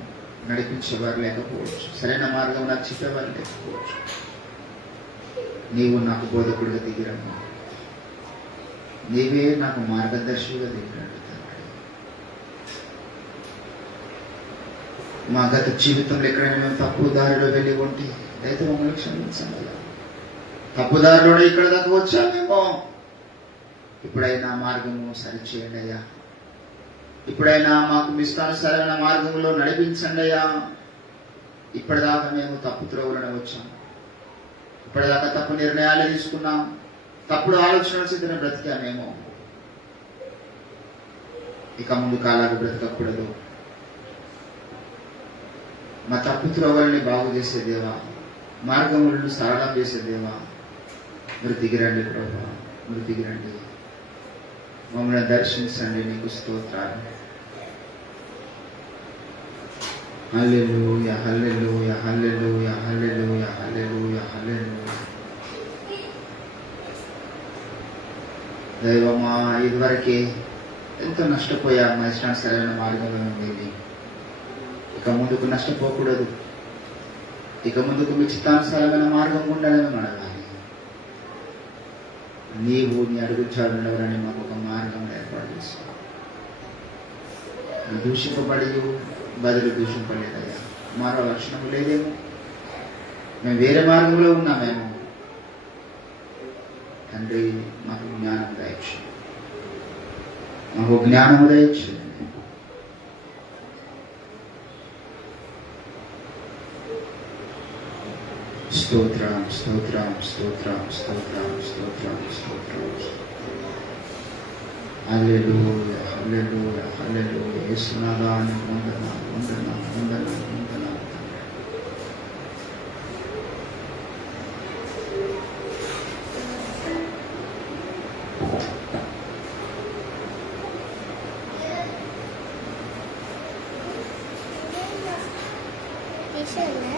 నడిపించేవారు లేకపోవచ్చు. సరైన మార్గం నాకు చెప్పేవారు లేకపోవచ్చు. నీవు నాకు బోధకుడిగా దిగిరమ్మ. నీవే నాకు మార్గదర్శిగా దిగిరండి తండ్రి. మా గత జీవితంలో ఎక్కడైనా మేము తప్పు దారిలో వెళ్ళి ఉంటే అయితే మమ్మల్ని క్షమించండి. తప్పుదారిలోనే ఇక్కడ దాకా వచ్చామేమో. ఇప్పుడైనా మార్గము సరిచేయండి అయ్యా. ఇప్పుడైనా మాకు మీ ఇష్టానుసారమైన మార్గంలో నడిపించండి అయ్యా. ఇప్పటిదాకా మేము తప్పు త్రోవలోనే వచ్చాము. ఇప్పటిదాకా తప్పు నిర్ణయాలే తీసుకున్నాం. తప్పుడు ఆలోచనలు సిద్ధమే బ్రతికామేమో. ఇక ముందు కాలాలు బ్రతకకూడదు. మా తప్పు త్రోవల్ని బాగు చేసే దేవా, మార్గములను సరళం చేసే దేవా, మీరు దిగిరండి ప్రభా, మీరు దిగిరండి. మమ్మల్ని దర్శించండి. నీకు స్తోత్రాలు. హల్లెలూయా, హల్లెలూయా, హల్లెలూయా, హల్లెలూయా, హల్లెలూయా, హల్లెలూయా. దైవమా, ఇదివరకే ఎంతో నష్టపోయాం. మా ఇష్టానుసరైన మార్గంలో వెళ్ళి ఇక ముందుకు నష్టపోకూడదు. ఇక ముందుకు మీ చిత్తానుసారమైన మార్గం ఉండడమే నడవాలి. నీవు నీ అడుగుచాడుండవరని మాకు ఒక మార్గం ఏర్పాటు చేస్తావు. దూషింపబడి బదులు దూషింపలేదయ్యా. మరో లక్షణం లేదేమో, మేము వేరే మార్గంలో ఉన్నామేమో. తండ్రి మాకు జ్ఞానం దయచేయండి, మాకు జ్ఞానం దయచేయండి. స్తోత్రం స్తోత్రం స్తోత్రం స్తోత్రం స్తోత్రం స్తోత్రం. హల్లెలూయా హల్లెలూయా హల్లెలూయా. యేసునామానికి వందనాలు వందనాలు వందనాలు వందనాలు. తీసేనా